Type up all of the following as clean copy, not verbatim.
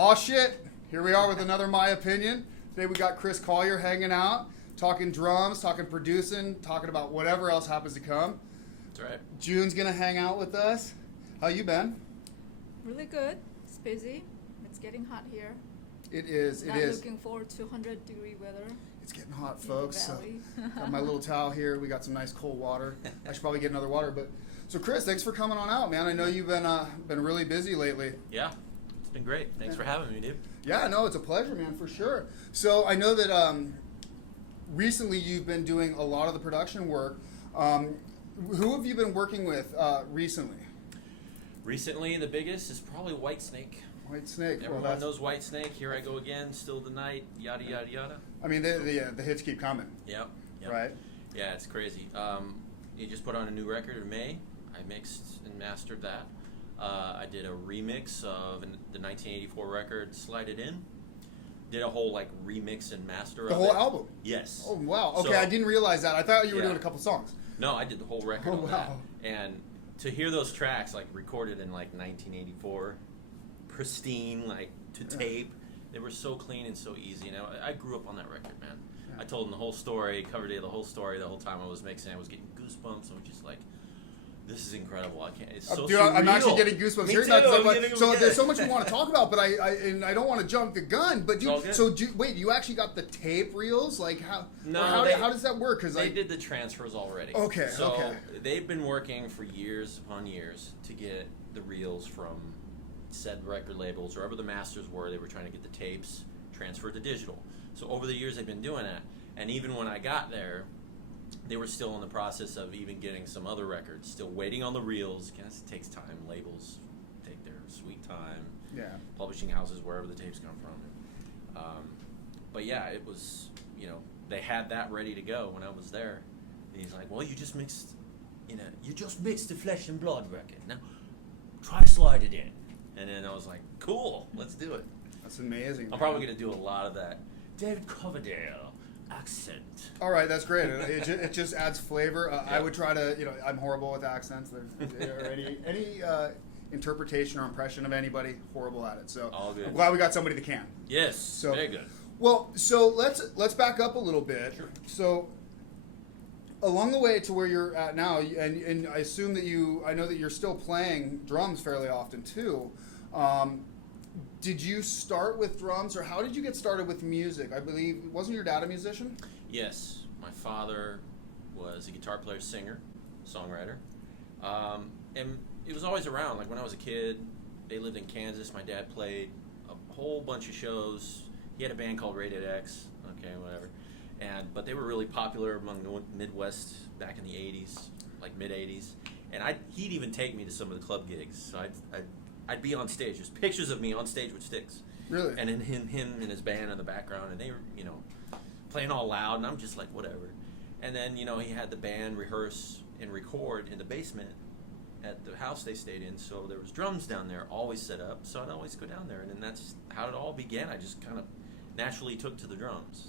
Oh shit! Here we are with another Miah-Pinion. Today we got Chris Collier hanging out, talking drums, talking producing, talking about whatever else happens to come. That's right. June's gonna hang out with us. How you been? Really good. It's busy. It's getting hot here. It is. Not It is. looking forward to 100-degree weather. It's getting hot, in the folks. So, valley. got my little towel here. We got some nice cold water. I should probably get another water. But so, Chris, thanks for coming on out, man. I know you've been really busy lately. Yeah, it's been great. Thanks for having me, dude. Yeah, no, it's a pleasure, man, for sure. So I know that recently you've been doing a lot of the production work. Who have you been working with recently? Recently, the biggest is probably Whitesnake. Whitesnake. Everyone knows Whitesnake. Here I go again, still the night, yada, yada, yada. I mean, the hits keep coming. Yep. Right? Yeah, it's crazy. He just put on a new record in May. I mixed and mastered that. I did a remix of the 1984 record, Slide It In. Did a whole like remix and master of The whole it. album? Yes. Oh, wow. Okay, So, I didn't realize that. I thought you were yeah. doing a couple songs. No, I did the whole record Oh, on that. wow. And to hear those tracks like recorded in like 1984, pristine, like to tape, they were so clean and so easy. And I grew up on that record, man. Yeah. I told them the whole story, covered it the whole story, the whole time I was mixing. I was getting goosebumps. I was just like, this is incredible. I can't. It's so Dude, surreal. I'm actually getting goosebumps Me hearing too, that. 'Cause I'm I'm like, getting so them there's again. so much we want to talk about, but I don't want to jump the gun. But all good. wait, you actually got the tape reels? Like how? No, how does that work? Because They did the transfers already. Okay, So okay. they've been working for years upon years to get the reels from said record labels, wherever the masters were. They were trying to get the tapes transferred to digital. So over the years they've been doing that. And even when I got there, they were still in the process of even getting some other records, still waiting on the reels. Guess it takes time. Labels take their sweet time. Yeah. Publishing houses, wherever the tapes come from. But yeah, it was, they had that ready to go when I was there. And he's like, well, you just mixed the Flesh and Blood record. Now, try Slide It In. And then I was like, cool, let's do it. That's amazing. I'm probably going to do a lot of that David Coverdale accent. All right, that's great. It just adds flavor. I would try to, I'm horrible with accents or any interpretation or impression of anybody. Horrible at it. So All good. I'm glad we got somebody that can. Yes, So very good. Well, so let's back up a little bit. Sure. So along the way to where you're at now, and I assume that I know that you're still playing drums fairly often too. Did you start with drums, or how did you get started with music? I believe, wasn't your dad a musician? Yes, my father was a guitar player, singer, songwriter, and he was always around. Like when I was a kid, they lived in Kansas. My dad played a whole bunch of shows. He had a band called Rated X. Okay, whatever. But they were really popular among the Midwest back in the '80s, like mid '80s. And he'd even take me to some of the club gigs. So I'd be on stage. There's pictures of me on stage with sticks. Really? And then him and his band in the background, and they were, playing all loud, and I'm just like, whatever. And then, he had the band rehearse and record in the basement at the house they stayed in, so there was drums down there always set up, so I'd always go down there, and then that's how it all began. I just kind of naturally took to the drums.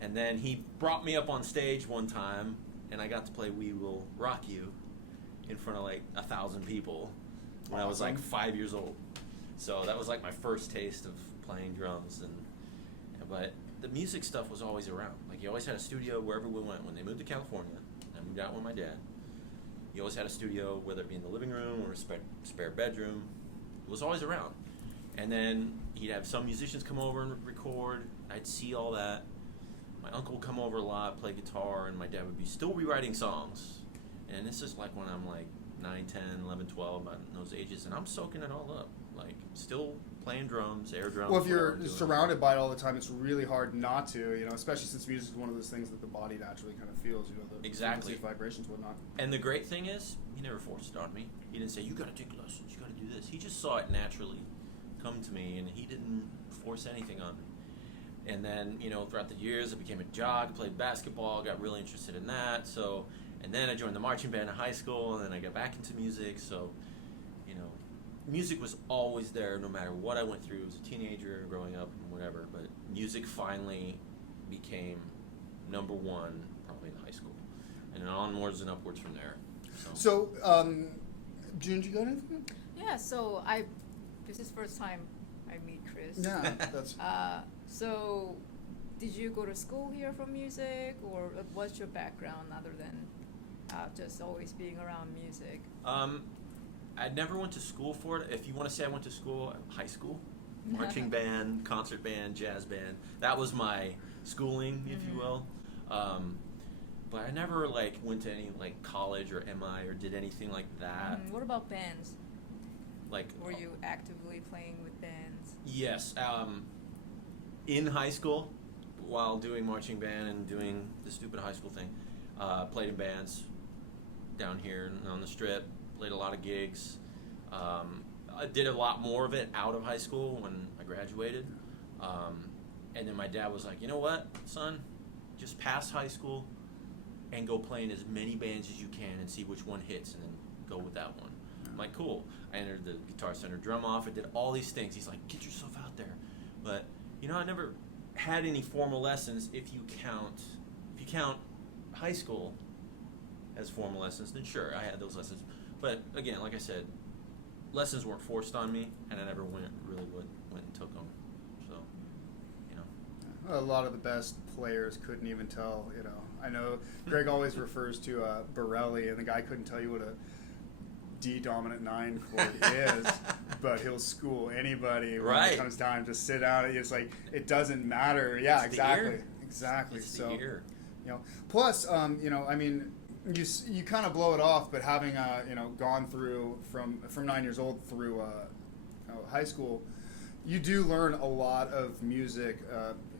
And then he brought me up on stage one time, and I got to play We Will Rock You in front of like 1,000 people. When I was like 5 years old. So that was like my first taste of playing drums. But the music stuff was always around. Like you always had a studio wherever we went. When they moved to California, I moved out with my dad. You always had a studio, whether it be in the living room or a spare bedroom. It was always around. And then he'd have some musicians come over and record. I'd see all that. My uncle would come over a lot, play guitar, and my dad would be still rewriting songs. And this is like when I'm like 9, 10, 11, 12, about those ages, and I'm soaking it all up. Like, still playing drums, air drums. Well, if you're surrounded by it all the time, it's really hard not to, especially since music is one of those things that the body naturally kind of feels, the Exactly. frequency, vibrations, whatnot. And the great thing is, he never forced it on me. He didn't say, you got to take lessons, you got to do this. He just saw it naturally come to me, and he didn't force anything on me. And then, throughout the years, I became a jock, played basketball, got really interested in that, and then I joined the marching band in high school, and then I got back into music. So, music was always there no matter what I went through as a teenager, growing up, and whatever. But music finally became number one probably in high school. And then onwards and upwards from there. So, June, did you got anything? Yeah, so this is first time I meet Chris. curious. Yeah, that's. So, did you go to school here for music, or what's your background other than just always being around music? I never went to school for it. If you want to say I went to school, high school, marching band, concert band, jazz band. That was my schooling, if you will. But I never went to any college or MI or did anything like that. What about bands? Like, were you actively playing with bands? Yes, in high school, while doing marching band and doing the stupid high school thing, played in bands down here on the Strip. Played a lot of gigs. I did a lot more of it out of high school when I graduated. And then my dad was like, you know what, son, just pass high school and go play in as many bands as you can and see which one hits and then go with that one. I'm like, cool. I entered the Guitar Center drum off. I did all these things. He's like, get yourself out there. But, I never had any formal lessons. If you count high school as formal lessons, then sure, I had those lessons. But again, like I said, lessons weren't forced on me, and I never went and took them. So, A lot of the best players couldn't even tell, I know Greg always refers to Borelli, and the guy couldn't tell you what a D dominant 9 chord is, but he'll school anybody when it comes time to sit down. It's like, it doesn't matter. Yeah, it's exactly. It's so, the ear. Plus, I mean, you kind of blow it off, but having gone through from 9 years old through high school, you do learn a lot of music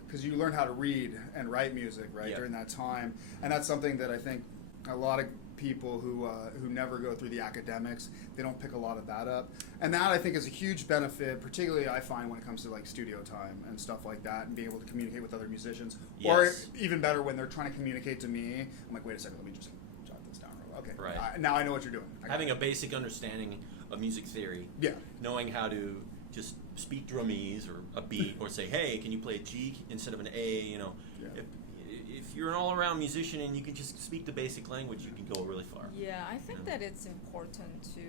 because you learn how to read and write music during that time, and that's something that I think a lot of people who never go through the academics, they don't pick a lot of that up, and that I think is a huge benefit, particularly I find when it comes to studio time and stuff like that, and being able to communicate with other musicians, or even better when they're trying to communicate to me. I'm like, wait a second, let me just jot this down. Okay, right. Now I know what you're doing. Having a basic understanding of music theory, knowing how to just speak drumese or a beat, or say, hey, can you play a G instead of an A? If you're an all-around musician and you can just speak the basic language, you can go really far. Yeah, I think that it's important to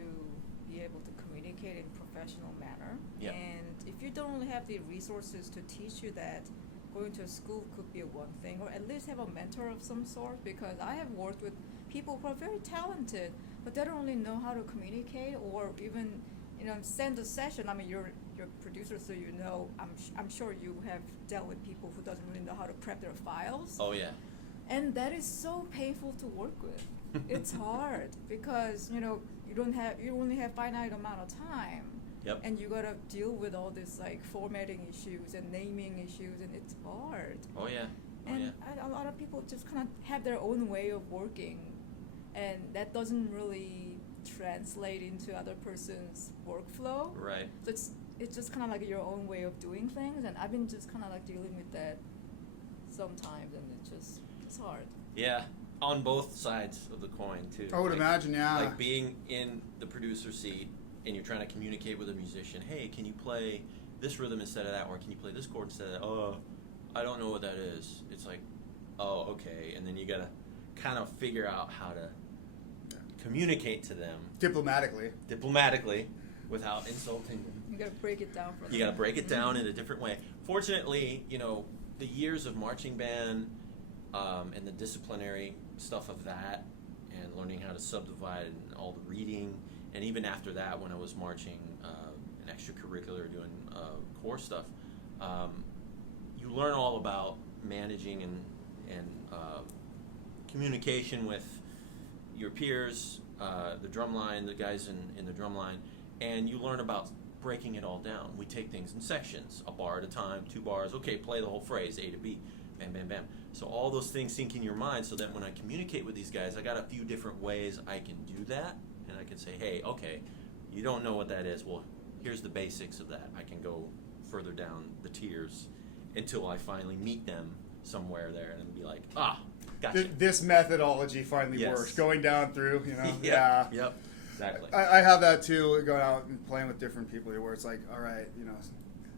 be able to communicate in a professional manner. Yeah. And if you don't really have the resources to teach you that, going to a school could be one thing, or at least have a mentor of some sort, because I have worked with people who are very talented, but they don't really know how to communicate or even send a session. I mean, you're a producer, so I'm sure you have dealt with people who doesn't really know how to prep their files. Oh yeah. And that is so painful to work with. It's hard because you only have finite amount of time. Yep. And you gotta deal with all this formatting issues and naming issues, and it's hard. Oh yeah. And a lot of people just kind of have their own way of working, and that doesn't really translate into other person's workflow. Right. So it's just kind of your own way of doing things, and I've been just kind of dealing with that sometimes, and it's hard. Yeah, on both sides of the coin too. I would imagine, yeah. Like being in the producer seat and you're trying to communicate with a musician. Hey, can you play this rhythm instead of that, or can you play this chord instead of that? Oh, I don't know what that is. It's like, oh, okay, and then you gotta kind of figure out how to communicate to them diplomatically, without insulting them. You gotta break it down for them. You gotta break it down in a different way. Fortunately, the years of marching band and the disciplinary stuff of that, and learning how to subdivide and all the reading, and even after that, when I was marching an extracurricular doing core stuff, you learn all about managing and communication with your peers, the drum line, the guys in the drum line, and you learn about breaking it all down. We take things in sections, a bar at a time, 2 bars, okay, play the whole phrase, A to B, bam, bam, bam. So all those things sink in your mind, so that when I communicate with these guys, I got a few different ways I can do that, and I can say, hey, okay, you don't know what that is, well, here's the basics of that. I can go further down the tiers until I finally meet them somewhere there and be like, gotcha. This methodology finally works. Going down through, Yeah. Yep. Exactly. I have that too, going out and playing with different people where it's like, all right,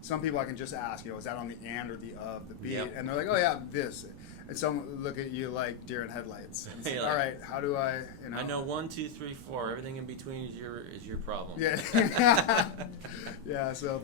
some people I can just ask, is that on the and or the of, the beat? Yep. And they're like, oh yeah, this. and some look at you like deer in headlights. And say, Hey, all like, right, how do I? You know, I know 1, 2, 3, 4. Everything in between is your problem. Yeah. Yeah. So,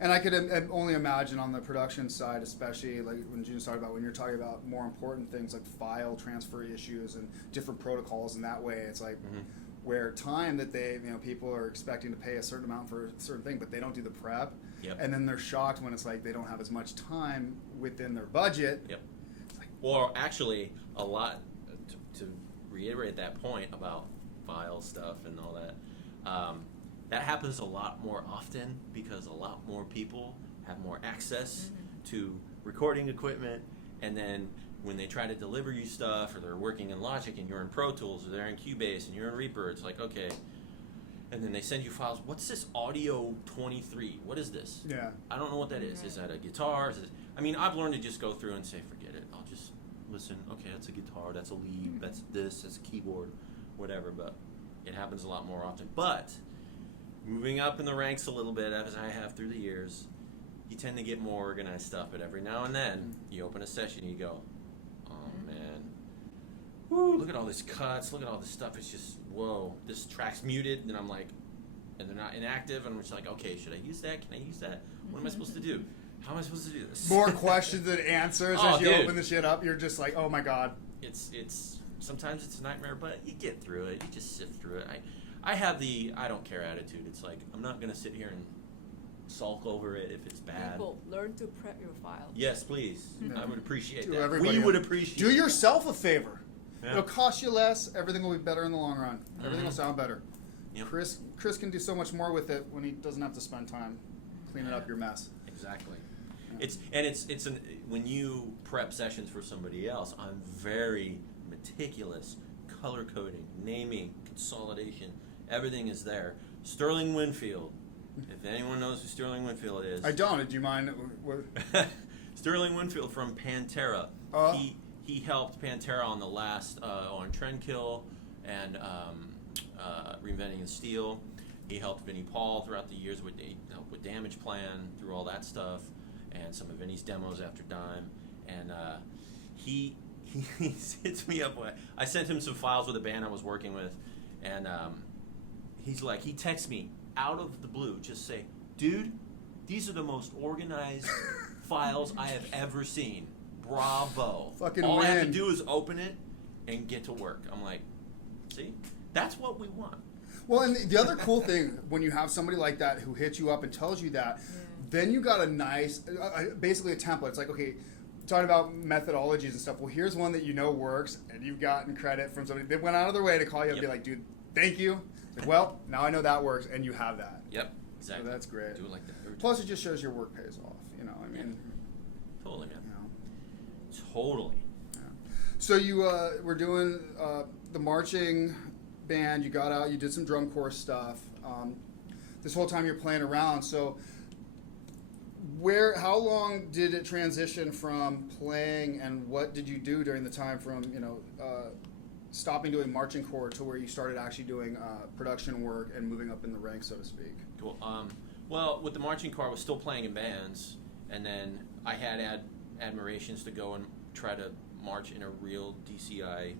and I could only imagine on the production side, especially like when June started about when you're talking about more important things like file transfer issues and different protocols, and that way it's like. Mm-hmm. Where time that they, people are expecting to pay a certain amount for a certain thing, but they don't do the prep, Yep. and then they're shocked when it's like they don't have as much time within their budget. Yep. Or actually, a lot to reiterate that point about file stuff and all that. That happens a lot more often because a lot more people have more access to recording equipment, and then when they try to deliver you stuff, or they're working in Logic and you're in Pro Tools, or they're in Cubase and you're in Reaper, it's like, okay. And then they send you files. What's this Audio 23? What is this? Yeah. I don't know what that is. Is that a guitar? I mean, I've learned to just go through and say, forget it. I'll just listen. Okay, that's a guitar. That's a lead. That's this. That's a keyboard. Whatever. But it happens a lot more often. But moving up in the ranks a little bit, as I have through the years, you tend to get more organized stuff. But every now and then, you open a session and you go, man, woo, look at all these cuts, look at all this stuff, it's just, whoa, this track's muted, and I'm like, and they're not inactive, and I'm just like, okay, should I use that, can I use that, what am I supposed to do, how am I supposed to do this? More questions than answers Oh, as you dude. open the shit up, you're just like, oh my god. It's sometimes it's a nightmare, but you get through it, you just sift through it. I have the I don't care attitude. It's like, I'm not going to sit here and sulk over it if it's bad. People, learn to prep your files. Yes, please. Yeah. I would appreciate Do that. everybody We would else. appreciate Do yourself a favor. Yeah. It'll cost you less. Everything will be better in the long run. Everything will sound better. Yep. Chris can do so much more with it when he doesn't have to spend time cleaning up your mess. Exactly. Yeah. When you prep sessions for somebody else, I'm very meticulous, color coding, naming, consolidation, everything is there. Sterling Winfield, if anyone knows who Sterling Winfield is. I don't. Do you mind? Sterling Winfield from Pantera. He helped Pantera on the last on Trendkill and Reinventing the Steel. He helped Vinnie Paul throughout the years with Damage Plan, through all that stuff, and some of Vinnie's demos after Dime. And he hits me up. I sent him some files with a band I was working with, and he texts me out of the blue, just say, dude, these are the most organized files I have ever seen. Bravo. Fucking all I have to win. do is open it and get to work. I'm like, see, that's what we want. Well, and the other cool thing, when you have somebody like that who hits you up and tells you that, then you got a nice, basically a template. It's like, okay, talking about methodologies and stuff. Well, here's one that you know works, and you've gotten credit from somebody. They went out of their way to call you up and be like, dude, thank you. Like, well, now I know that works, and you have that. Yep, exactly. So that's great. Do it like that every time. Plus, it just shows your work pays off. I mean, Totally, man. you know. Totally. Yeah. So you were doing the marching band. You got out. You did some drum corps stuff. This whole time you're playing around. So how long did it transition from playing, and what did you do during the time from stopping doing marching corps to where you started actually doing production work and moving up in the ranks, so to speak? Cool. Well, with the marching corps, I was still playing in bands, and then I had admirations to go and try to march in a real DCI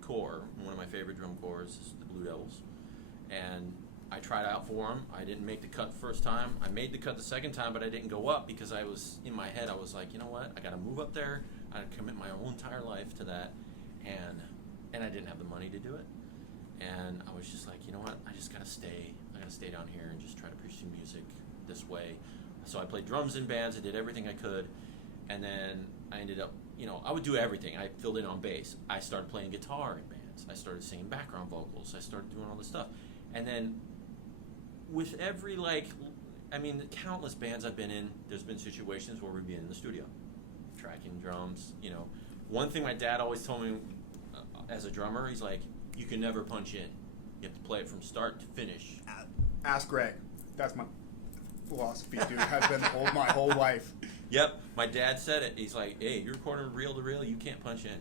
corps. One of my favorite drum corps is the Blue Devils, and I tried out for them. I didn't make the cut the first time. I made the cut the second time, but I didn't go up because I was in my head. I was like, you know what? I got to move up there. I got to commit my whole entire life to that, and I didn't have the money to do it. And I was just like, you know what? I just got to stay. I got to stay down here and just try to pursue music this way. So I played drums in bands. I did everything I could, and then I ended up, I would do everything. I filled in on bass. I started playing guitar in bands. I started singing background vocals. I started doing all this stuff, and then with every countless bands I've been in, there's been situations where we've been in the studio, tracking drums. One thing my dad always told me as a drummer, he's like, you can never punch in. You have to play it from start to finish. Ask Greg. That's my philosophy, dude. Has been my whole life. Yep, my dad said it. He's like, hey, you're recording reel to reel, you can't punch in.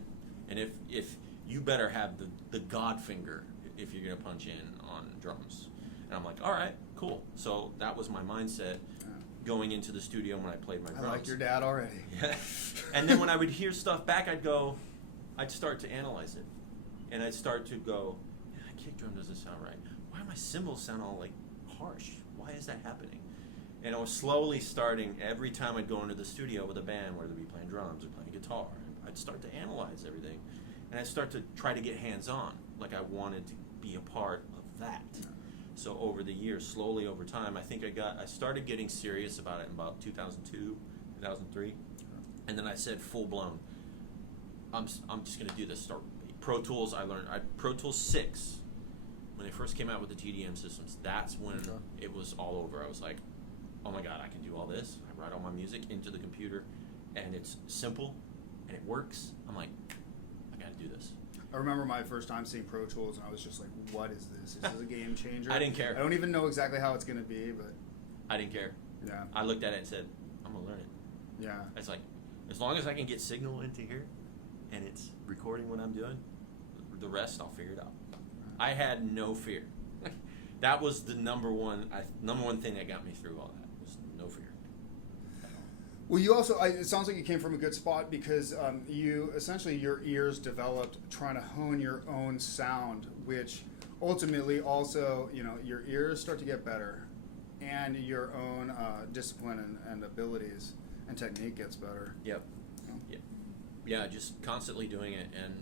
And if you better have the God finger if you're going to punch in on drums. And I'm like, all right, cool. So that was my mindset. going into the studio when I played my drums. I like your dad already. Yeah. And then when I would hear stuff back, I'd start to analyze it. And I'd start to go, yeah, that kick drum doesn't sound right. Why do my cymbals sound all like harsh? Why is that happening? And I was slowly starting, every time I'd go into the studio with a band, whether it be playing drums or playing guitar, I'd start to analyze everything. And I'd start to try to get hands-on, like I wanted to be a part of that. So over the years, slowly over time, I think I started getting serious about it in about 2002, 2003. And then I said full blown, I'm just gonna do this. Start Pro Tools. I learned Pro Tools 6 when they first came out with the TDM systems. That's when it was all over. I was like, oh my God, I can do all this. I write all my music into the computer, and it's simple, and it works. I'm like, I gotta do this. I remember my first time seeing Pro Tools, and I was just like, what is this? This is a game changer. I didn't care. I don't even know exactly how it's going to be, but... I didn't care. Yeah. I looked at it and said, I'm going to learn it. Yeah. It's like, as long as I can get signal into here, and it's recording what I'm doing, the rest I'll figure it out. I had no fear. That was the number one thing that got me through all that, was no fear. Well, you also, it sounds like you came from a good spot because you, essentially your ears developed trying to hone your own sound, which ultimately also, your ears start to get better and your own discipline and abilities and technique gets better. Yep. Yeah, just constantly doing it and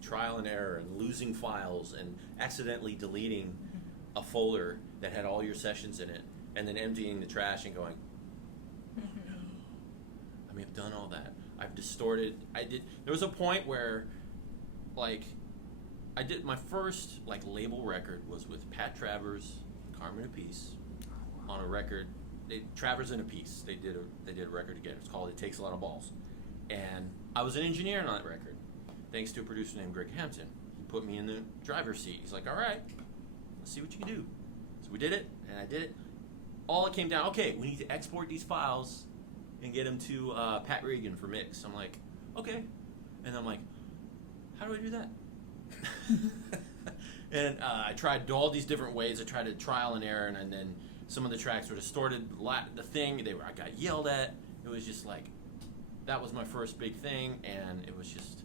trial and error and losing files and accidentally deleting a folder that had all your sessions in it and then emptying the trash and going, I mean, I've done all that. I've distorted. There was a point where, I did my first, label record was with Pat Travers, Carmen Apiece, on a record. Travers and Apiece, they did a record together. It's called It Takes a Lot of Balls. And I was an engineer on that record, thanks to a producer named Greg Hampton. He put me in the driver's seat. He's like, all right, let's see what you can do. So we did it, and I did it. All it came down, okay, we need to export these files and get them to Pat Regan for mix. I'm like, okay. And I'm like, how do I do that? And I tried all these different ways. I tried to trial and error, and then some of the tracks were distorted. The thing, I got yelled at. It was just like, that was my first big thing, and it was just,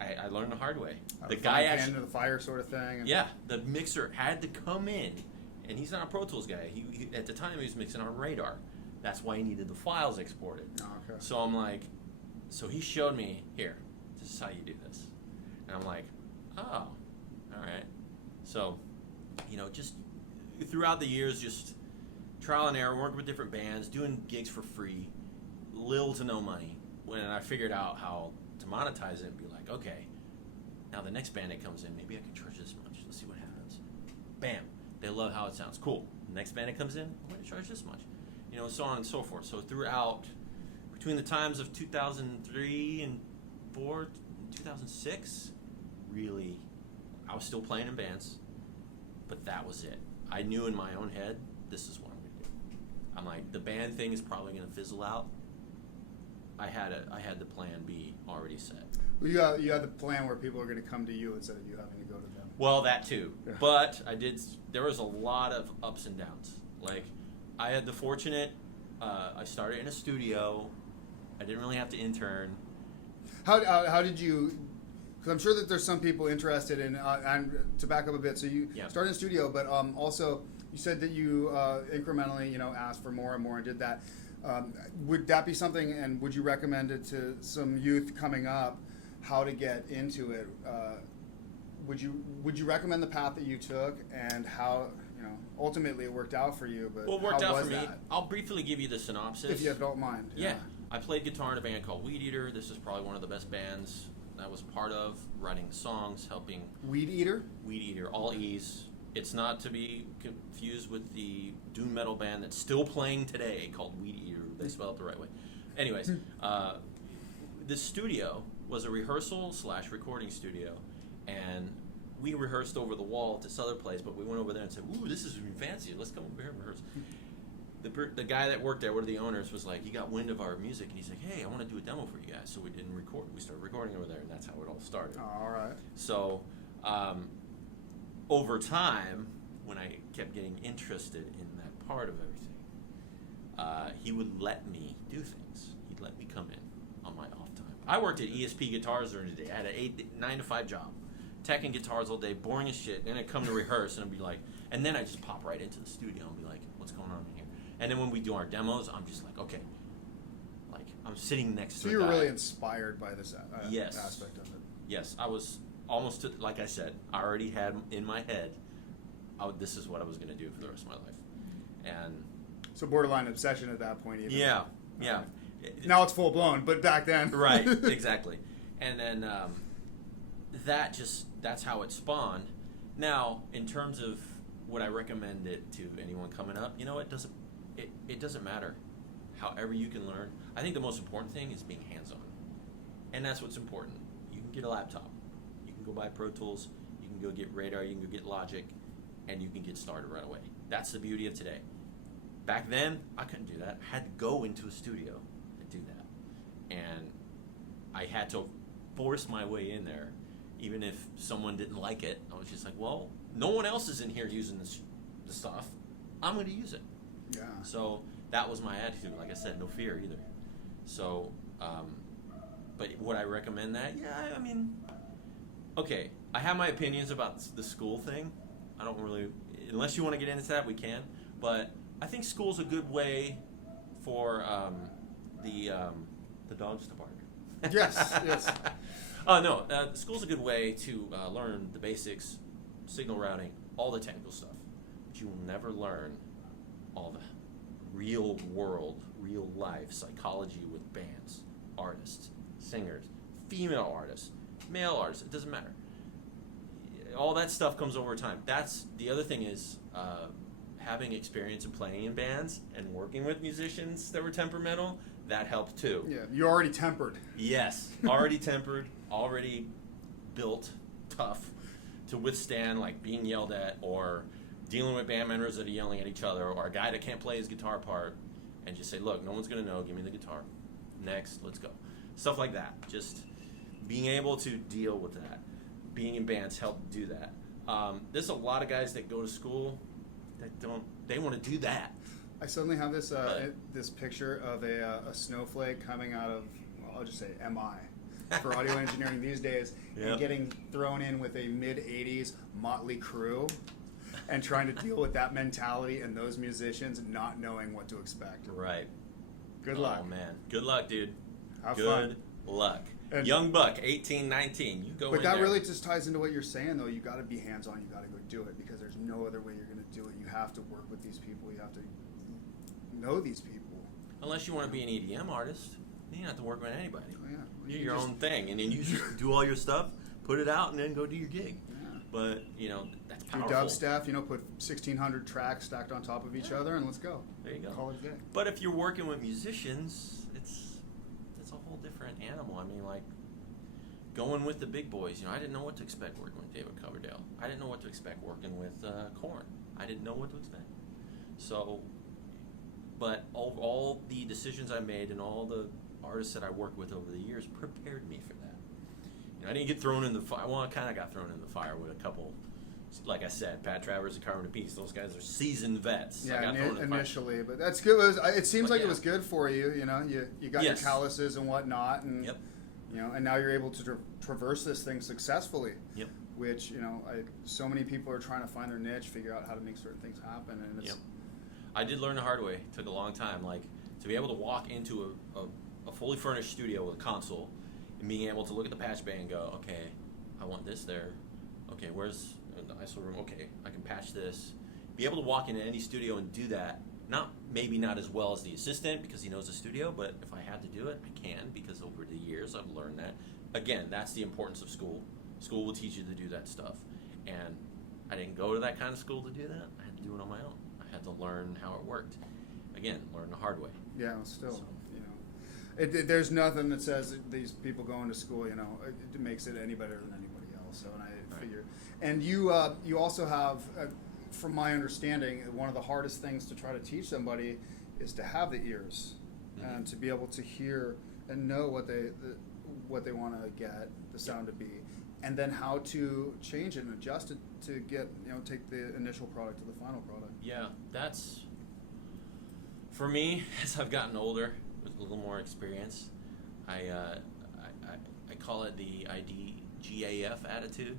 I learned the hard way. The guy actually, to the fire sort of thing. Yeah, the mixer had to come in, and he's not a Pro Tools guy. He at the time he was mixing on Radar. That's why he needed the files exported. Oh, okay. So I'm like, so he showed me, here, this is how you do this. And I'm like, oh, all right. So, just throughout the years, just trial and error, working with different bands, doing gigs for free, little to no money. When I figured out how to monetize it and be like, okay, now the next band that comes in, maybe I can charge this much. Let's see what happens. Bam. They love how it sounds. Cool. The next band that comes in, I'm going to charge this much. So on and so forth. So between the times of 2003 and 4, 2006, really, I was still playing in bands, but that was it. I knew in my own head, this is what I'm going to do. I'm like, the band thing is probably going to fizzle out. I had the plan B already set. Well, you had the plan where people are going to come to you instead of you having to go to them. Well, that too. Yeah. But there was a lot of ups and downs. I had the fortunate, I started in a studio. I didn't really have to intern. How did you, because I'm sure that there's some people interested in, and to back up a bit, so you started in a studio, but also you said that you incrementally, asked for more and more and did that. Would that be something, and would you recommend it to some youth coming up, how to get into it? Would you recommend the path that you took and how, ultimately it worked out for you, but well, it worked how out was for me. that? I'll briefly give you the synopsis. If you don't mind. Yeah. I played guitar in a band called Weed Eater. This is probably one of the best bands I was part of, writing songs, helping. Weed Eater? Weed Eater, all E's. It's not to be confused with the doom metal band that's still playing today called Weed Eater. They spell it the right way. Anyways, this studio was a rehearsal/recording studio, and we rehearsed over the wall at this other place, but we went over there and said, ooh, this is fancy. Let's come over here and rehearse. The guy that worked there, one of the owners, was like, he got wind of our music, and he's like, hey, I want to do a demo for you guys. So we didn't record. We started recording over there, and that's how it all started. All right. So over time, when I kept getting interested in that part of everything, he would let me do things. He'd let me come in on my off time. I worked at ESP Guitars during the day. I had a 9 to 5 job, teching guitars all day, boring as shit. Then I'd come to rehearse and I'd be like, and then I just pop right into the studio and be like, what's going on in here? And then when we do our demos, I'm just like, okay, like I'm sitting next to. So you were really inspired by this yes. aspect of it. Yes, I was almost to, like I said, I already had in my head, this is what I was going to do for the rest of my life, and. So borderline obsession at that point, even. Yeah, yeah. Now it's full blown, but back then. Right, exactly. And then that's how it spawned. Now, in terms of would I recommend it to anyone coming up, it doesn't matter. However you can learn. I think the most important thing is being hands-on. And that's what's important. You can get a laptop. You can go buy Pro Tools. You can go get Radar. You can go get Logic. And you can get started right away. That's the beauty of today. Back then, I couldn't do that. I had to go into a studio and do that. And I had to force my way in there. Even if someone didn't like it, I was just like, well, no one else is in here using the stuff. I'm going to use it. Yeah. So that was my attitude. Like I said, no fear either. So, but would I recommend that? Yeah, I mean, okay. I have my opinions about the school thing. I don't really, unless you want to get into that, we can. But I think school's a good way for the dogs to bark. Yes, yes. No, school's a good way to learn the basics, signal routing, all the technical stuff. But you will never learn all the real world, real life psychology with bands, artists, singers, female artists, male artists. It doesn't matter. All that stuff comes over time. That's the other thing is having experience in playing in bands and working with musicians that were temperamental. That helped too. Yeah, you're already tempered. Yes, already tempered, already built tough to withstand like being yelled at or dealing with band members that are yelling at each other or a guy that can't play his guitar part and just say, look, no one's going to know, give me the guitar. Next, let's go. Stuff like that. Just being able to deal with that. Being in bands helped do that. There's a lot of guys that go to school that they want to do that. I suddenly have this this picture of a snowflake coming out of, well, I'll just say MI for audio engineering these days, Yep. and getting thrown in with a mid-'80s Motley Crue and trying to deal with that mentality and those musicians not knowing what to expect. Right. Good luck. Oh, man. Good luck, dude. Have Good fun. luck. And- Young buck, 18, 19. You go But in that there. really just ties into what you're saying, though. You got to be hands-on. You got to go do it because there's no other way you're going to do it. You have to work with these people. You have to know these people. Unless you want to be an EDM artist, then you don't have to work with anybody. Oh, yeah. Do You your just- own thing, and then you just do all your stuff, put it out, and then go do your gig. Yeah. But, that's Do powerful. dub stuff, put 1,600 tracks stacked on top of each other, and let's go. There you go. Call it a day. But if you're working with musicians, it's a whole different animal. I mean, like, going with the big boys, I didn't know what to expect working with David Coverdale. I didn't know what to expect working with Korn. I didn't know what to expect. So, but all the decisions I made and all the artists that I worked with over the years prepared me for that. I didn't get thrown in the fire. Well, I kind of got thrown in the fire with a couple. Like I said, Pat Travers and Carmen Peace, those guys are seasoned vets. I Yeah, got thrown in the fire. initially, but that's good. It seems But like it yeah. was good for you. You got Yes. your calluses and whatnot, and Yep. and now you're able to traverse this thing successfully. Yep. Which so many people are trying to find their niche, figure out how to make certain things happen, and it's Yep. I did learn the hard way. It took a long time. Like, to be able to walk into a fully furnished studio with a console and being able to look at the patch bay and go, okay, I want this there. Okay, where's the ISO room? Okay, I can patch this. Be able to walk into any studio and do that. Maybe not as well as the assistant because he knows the studio, but if I had to do it, I can because over the years I've learned that. Again, that's the importance of school. School will teach you to do that stuff. And I didn't go to that kind of school to do that. I had to do it on my own. I had to learn how it worked. Again, learn the hard way. yeah, still, So- there's nothing that says that these people going to school, it makes it any better than anybody else. So, and I Right. figure, and you also have, from my understanding, one of the hardest things to try to teach somebody is to have the ears Mhm. and to be able to hear and know what they want to get the sound to be, and then how to change it and adjust it to get take the initial product to the final product. Yeah, that's For me, as I've gotten older, with a little more experience, I call it the ID GAF Attitude,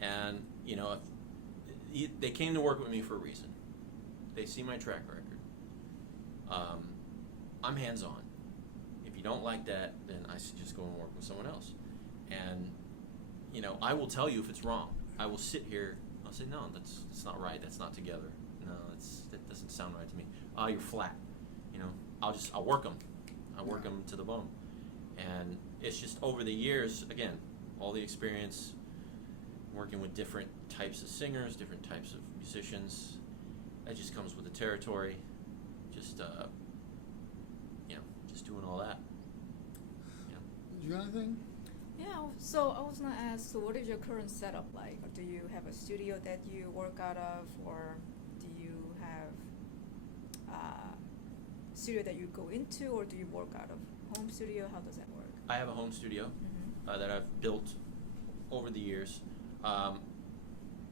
and you know, they came to work with me for a reason. They see my track record. I'm hands-on. If you don't like that, then I suggest go and work with someone else. And you know, I will tell you if it's wrong. I will sit here. I'll say, no, that's not right. That's not together. No, that doesn't sound right to me. Oh, you're flat. You know, I'll work them. I work them to the bone. And it's just over the years, again, all the experience working with different types of singers, different types of musicians. That just comes with the territory. Just you know, just doing all that. You know. You got anything? Yeah, so I was gonna ask, so what is your current setup like? Or do you have a studio that you work out of, or do you have a studio that you go into, or do you work out of home studio? How does that work? I have a home studio Mm-hmm. that I've built over the years.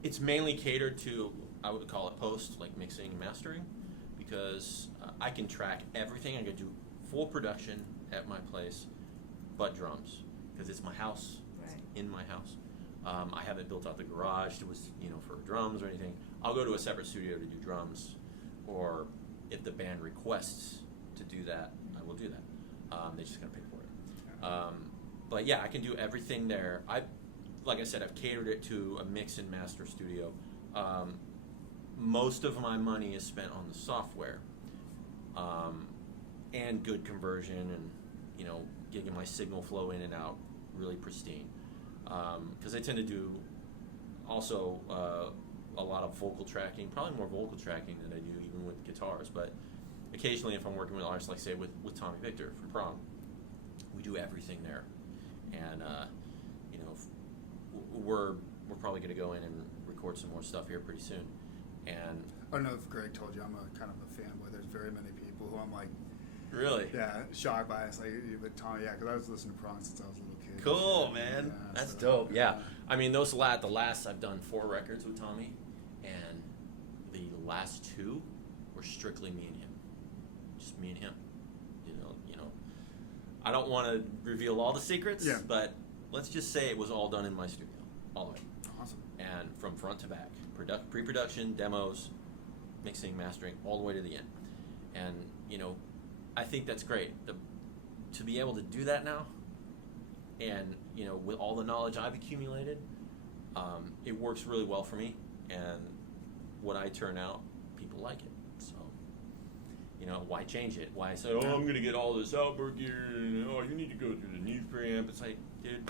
It's mainly catered to, I would call it post, like mixing and mastering, because I can track everything. I can do full production at my place, but drums, because it's my house, Right. it's in my house. I haven't built out the garage to, you know, for drums or anything. I'll go to a separate studio to do drums, or if the band requests to do that, I will do that. They just gotta pay for it. But yeah, I can do everything there. Like I said, I've catered it to a mix and master studio. Most of my money is spent on the software, and good conversion, and you know, getting my signal flow in and out really pristine. Because I tend to do also a lot of vocal tracking, probably more vocal tracking than I do even with guitars. But occasionally, if I'm working with artists, like say with Tommy Victor from Prong, we do everything there, and you know, we're probably going to go in and record some more stuff here pretty soon. And I don't know if Greg told you I'm a kind of a fanboy. There's very many people who I'm like, really, yeah, shocked by. It's like, but Tommy, yeah, because I was listening to Prong since I was a little kid. cool, man. Yeah, That's so, dope. Yeah, I mean, the last I've done 4 records with Tommy, and the last 2 were strictly me and him, just me and him. You know, I don't want to reveal all the secrets, Yeah. but let's just say it was all done in my studio, all of it, Awesome. and from front to back, pre-production, demos, mixing, mastering, all the way to the end. And you know, I think that's great. To be able to do that now, and you know, with all the knowledge I've accumulated, it works really well for me. And what I turn out, people like it. So, you know, why change it? Why say, oh, I'm gonna get all this outboard gear, and oh, you need to go through the Neve preamp. It's like, dude,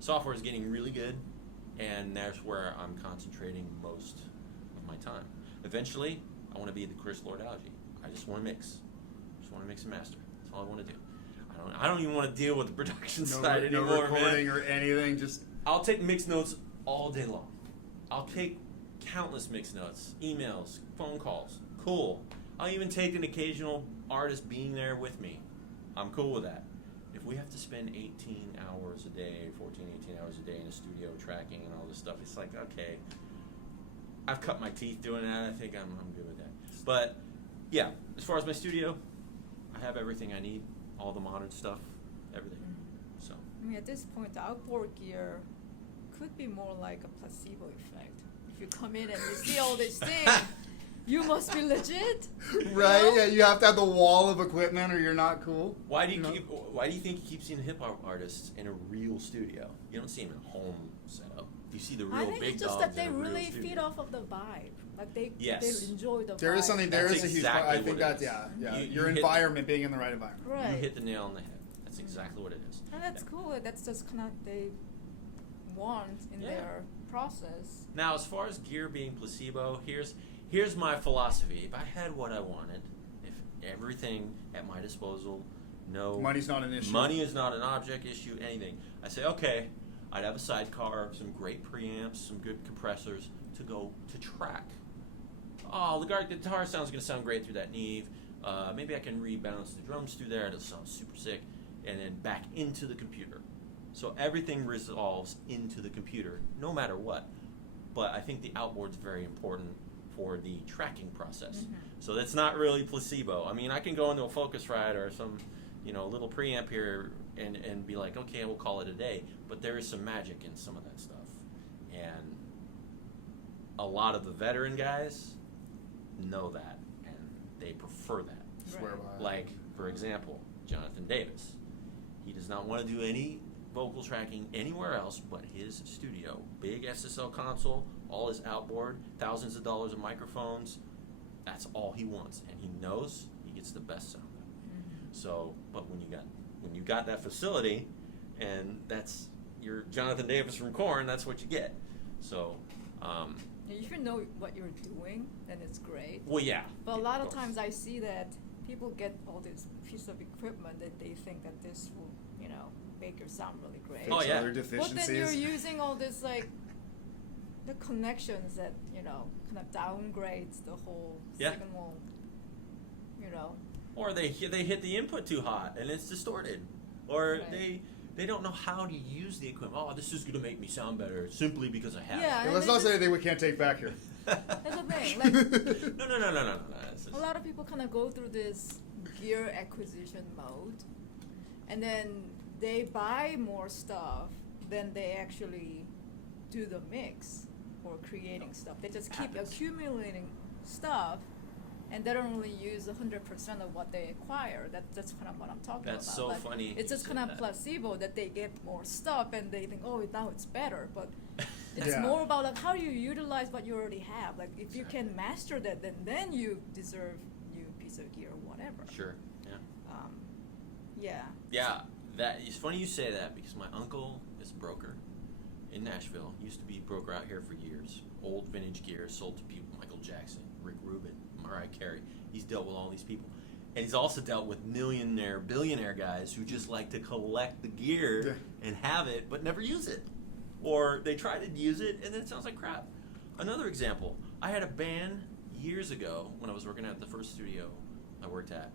software is getting really good, and that's where I'm concentrating most of my time. Eventually, I want to be the Chris Lord-Alge. I just want to mix. Just want to mix and master. That's all I want to do. I don't even want to deal with the production side anymore, no recording man. or anything. Just I'll take mix notes all day long. I'll take countless mix notes, emails, phone calls. Cool. I'll even take an occasional artist being there with me. I'm cool with that. If we have to spend 18 hours a day, 18 hours a day in a studio tracking and all this stuff, it's like, okay, I've cut my teeth doing that. I think I'm good with that. But yeah, as far as my studio, I have everything I need, all the modern stuff, everything. So I mean, at this point, the outboard gear could be more like a placebo effect. If you come in and you see all these things, you must be legit. right. You know? Yeah, you have to have the wall of equipment, or you're not cool. why do you know? why do you think you keep seeing hip hop artists in a real studio? You don't see them in a home setup. You see the real I think big it's just dogs that they in a real really studio. feed off of the vibe. Like they Yes. enjoy the vibe. There is something. There That's is a huge. exactly I think what it that's is. yeah. You Your hit- environment, being in the right environment. Right. You hit the nail on the head. That's exactly what it is. And that's Yeah. cool. That's just kind of they want in Yeah. their process. Now, as far as gear being placebo, here's my philosophy. If I had what I wanted, if everything at my disposal, no Money's not an issue. Money is not an object issue, anything. I say, okay, I'd have a sidecar, some great preamps, some good compressors to go to track. Oh, the guitar sound's going to sound great through that Neve. Maybe I can rebounce the drums through there. It'll sound super sick. And then back into the computer. So everything resolves into the computer, no matter what. But I think the outboard's very important for the tracking process. So that's not really placebo. I mean, I can go into a Focusrite or some, little preamp here and be like, okay, we'll call it a day. But there is some magic in some of that stuff. And a lot of the veteran guys know that, and they prefer that. Swear by it. Like, for example, Jonathan Davis. He does not want to do any vocal tracking anywhere else but his studio. Big SSL console, all his outboard, thousands of dollars of microphones. That's all he wants, and he knows he gets the best sound. So, but when you got that facility, and that's your Jonathan Davis from Korn, that's what you get. So, if you know what you're doing, then it's great. well, yeah. But a yeah, lot of course. times I see that people get all this piece of equipment that they think that this will, make your sound really great. Fix Oh, yeah. other But deficiencies. then you're using all this the connections that kind of downgrades the whole Yeah. signal. Or they hit the input too hot and it's distorted, or Right. they don't know how to use the equipment. Oh, this is going to make me sound better simply because I have Yeah, Yeah, and let's they not say just- anything we can't take back here. That's the thing. Like, No. It's just- a lot of people kind of go through this gear acquisition mode, and then they buy more stuff than they actually do the mix or creating stuff. They just keep Happens. accumulating stuff, and they don't really use 100% of what they acquire. That's kind of what I'm talking That's about. so Like, funny It's you just said kind of that. placebo that they get more stuff and they think, oh, now it's better. But it's Yeah. more about like how you utilize what you already have. Like if you can master that, then you deserve new piece of gear or whatever. Sure. Yeah. Yeah. Yeah. That it's funny you say that because my uncle is a broker in Nashville. Used to be a broker out here for years. Old vintage gear sold to people. Michael Jackson, Rick Rubin, Mariah Carey. He's dealt with all these people. And he's also dealt with millionaire, billionaire guys who just like to collect the gear Yeah. and have it but never use it. Or they try to use it and then it sounds like crap. Another example, I had a band years ago when I was working at the first studio I worked at.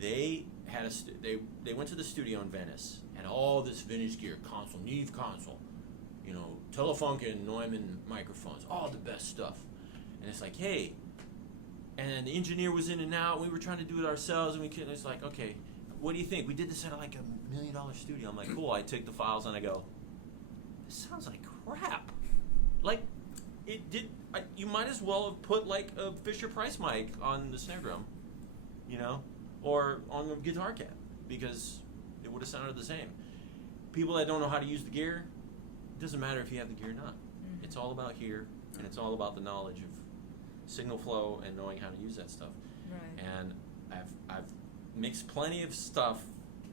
They had they went to the studio in Venice, and all this vintage gear, console, Neve console, Telefunken, Neumann microphones, all the best stuff. And it's like, hey, and the engineer was in and out. We were trying to do it ourselves, and we couldn't. It's like, okay, what do you think? We did this at like $1 million studio. I'm like, cool. I take the files and I go, this sounds like crap. Like, it did. You might as well have put like a Fisher Price mic on the snare drum, or on the guitar cab, because it would have sounded the same. People that don't know how to use the gear, it doesn't matter if you have the gear or not. Mm-hmm. It's all about here, and it's all about the knowledge of signal flow and knowing how to use that stuff. Right. And I've mixed plenty of stuff,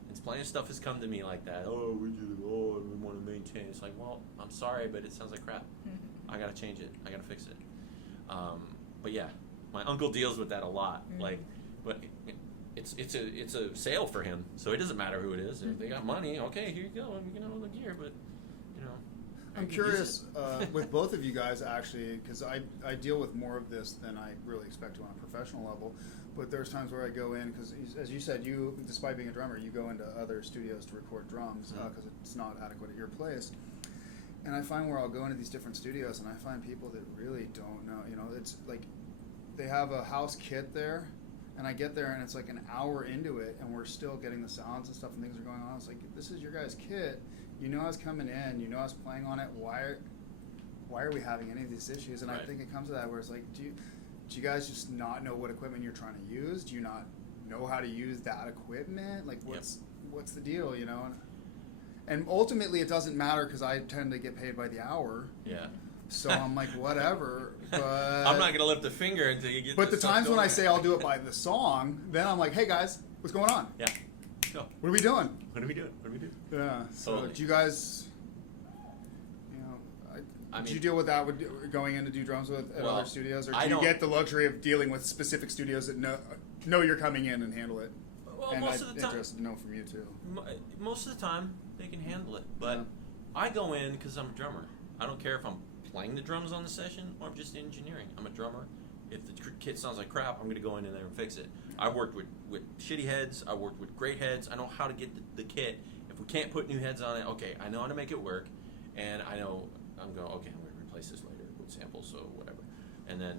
and plenty of stuff has come to me like that. Oh, we did it all, and we want to maintain. It's like, well, I'm sorry, but it sounds like crap. I gotta change it. I gotta fix it. But yeah, my uncle deals with that a lot. Like, but it's a sale for him, so it doesn't matter who it is. If they got money, okay, here you go, and you can have the gear. But I'm curious with both of you guys actually, because I deal with more of this than I really expect to on a professional level. But there's times where I go in, because as you said, you, despite being a drummer, you go into other studios to record drums because it's not adequate at your place. And I find where I'll go into these different studios and I find people that really don't know, it's like they have a house kit there, and I get there and it's like an hour into it and we're still getting the sounds and stuff and things are going on. It's like, this is your guys' kit. I was coming in, I was playing on it. Why are we having any of these issues? And Right. I think it comes to that where it's like, do you guys just not know what equipment you're trying to use? Do you not know how to use that equipment? Like, what's the deal, And ultimately, it doesn't matter because I tend to get paid by the hour. yeah. So I'm like, whatever. But I'm not gonna lift a finger until you get. But the this stuff times when going. I say I'll do it by the song, then I'm like, hey guys, what's going on? Yeah. Go. What are we doing? What are we doing? What do we do? Yeah. So Totally. do you guys, I did mean- you deal with that with going in to do drums with at Well, other studios, or I do you don't- get the luxury of dealing with specific studios that know you're coming in and handle it? Well, and most I'm of the time, interested to know from you too. most of the time they can handle it. But Yeah. I go in because I'm a drummer. I don't care if I'm playing the drums on the session or I'm just engineering. I'm a drummer. If the kit sounds like crap, I'm going to go in there and fix it. I've worked with shitty heads. I worked with great heads. I know how to get the kit. If we can't put new heads on it, okay, I know how to make it work. And I know I'm going to replace this later with samples, so whatever. and then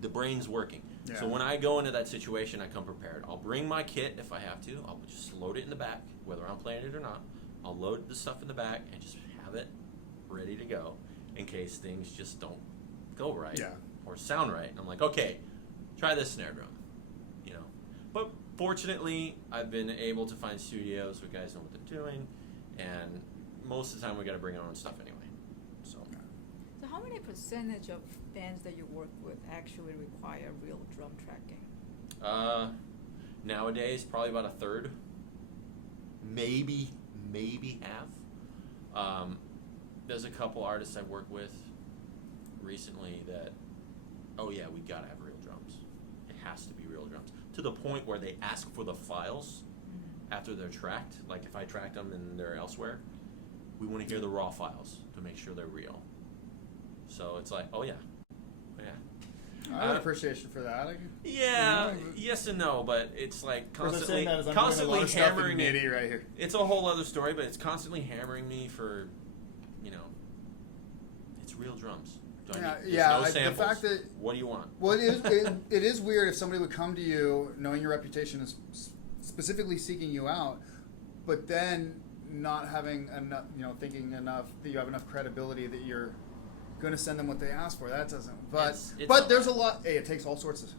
the brain's working. Yeah. So when I go into that situation, I come prepared. I'll bring my kit if I have to. I'll just load it in the back, whether I'm playing it or not. I'll load the stuff in the back and just have it ready to go in case things just don't go right or sound right. And I'm like, okay, try this snare drum, But fortunately, I've been able to find studios where guys know what they're doing, and most of the time we got to bring our own stuff anyway. So how many percentage of bands that you work with actually require real drum tracking? Nowadays, probably about a third, maybe half. There's a couple artists I've worked with recently that, oh yeah, we gotta have real drums. It has to be real drums. To the point where they ask for the files after they're tracked. Like if I tracked them and they're elsewhere, we want to hear the raw files to make sure they're real. So it's like, oh yeah. I have appreciation for that. Yeah, yes and no, but it's like constantly hammering hammering me. MIDI right here. It's a whole other story, but it's constantly hammering me for, it's real drums. No samples. The fact that, what do you want? Well, it is weird if somebody would come to you knowing your reputation is specifically seeking you out, but then not having enough, thinking enough that you have enough credibility that you're going to send them what they ask for. That doesn't. But but there's a lot. Hey, it takes all sorts of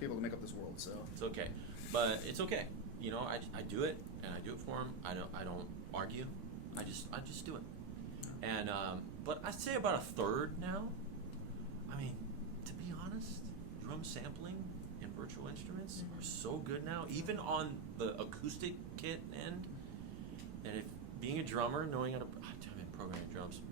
people to make up this world. So it's okay, but it's okay. I do it and I do it for them. I don't argue. I just do it. And but I'd say about a third now. I mean, to be honest, drum sampling and virtual instruments are so good now, even on the acoustic kit end, that if being a drummer, knowing how to programming drums,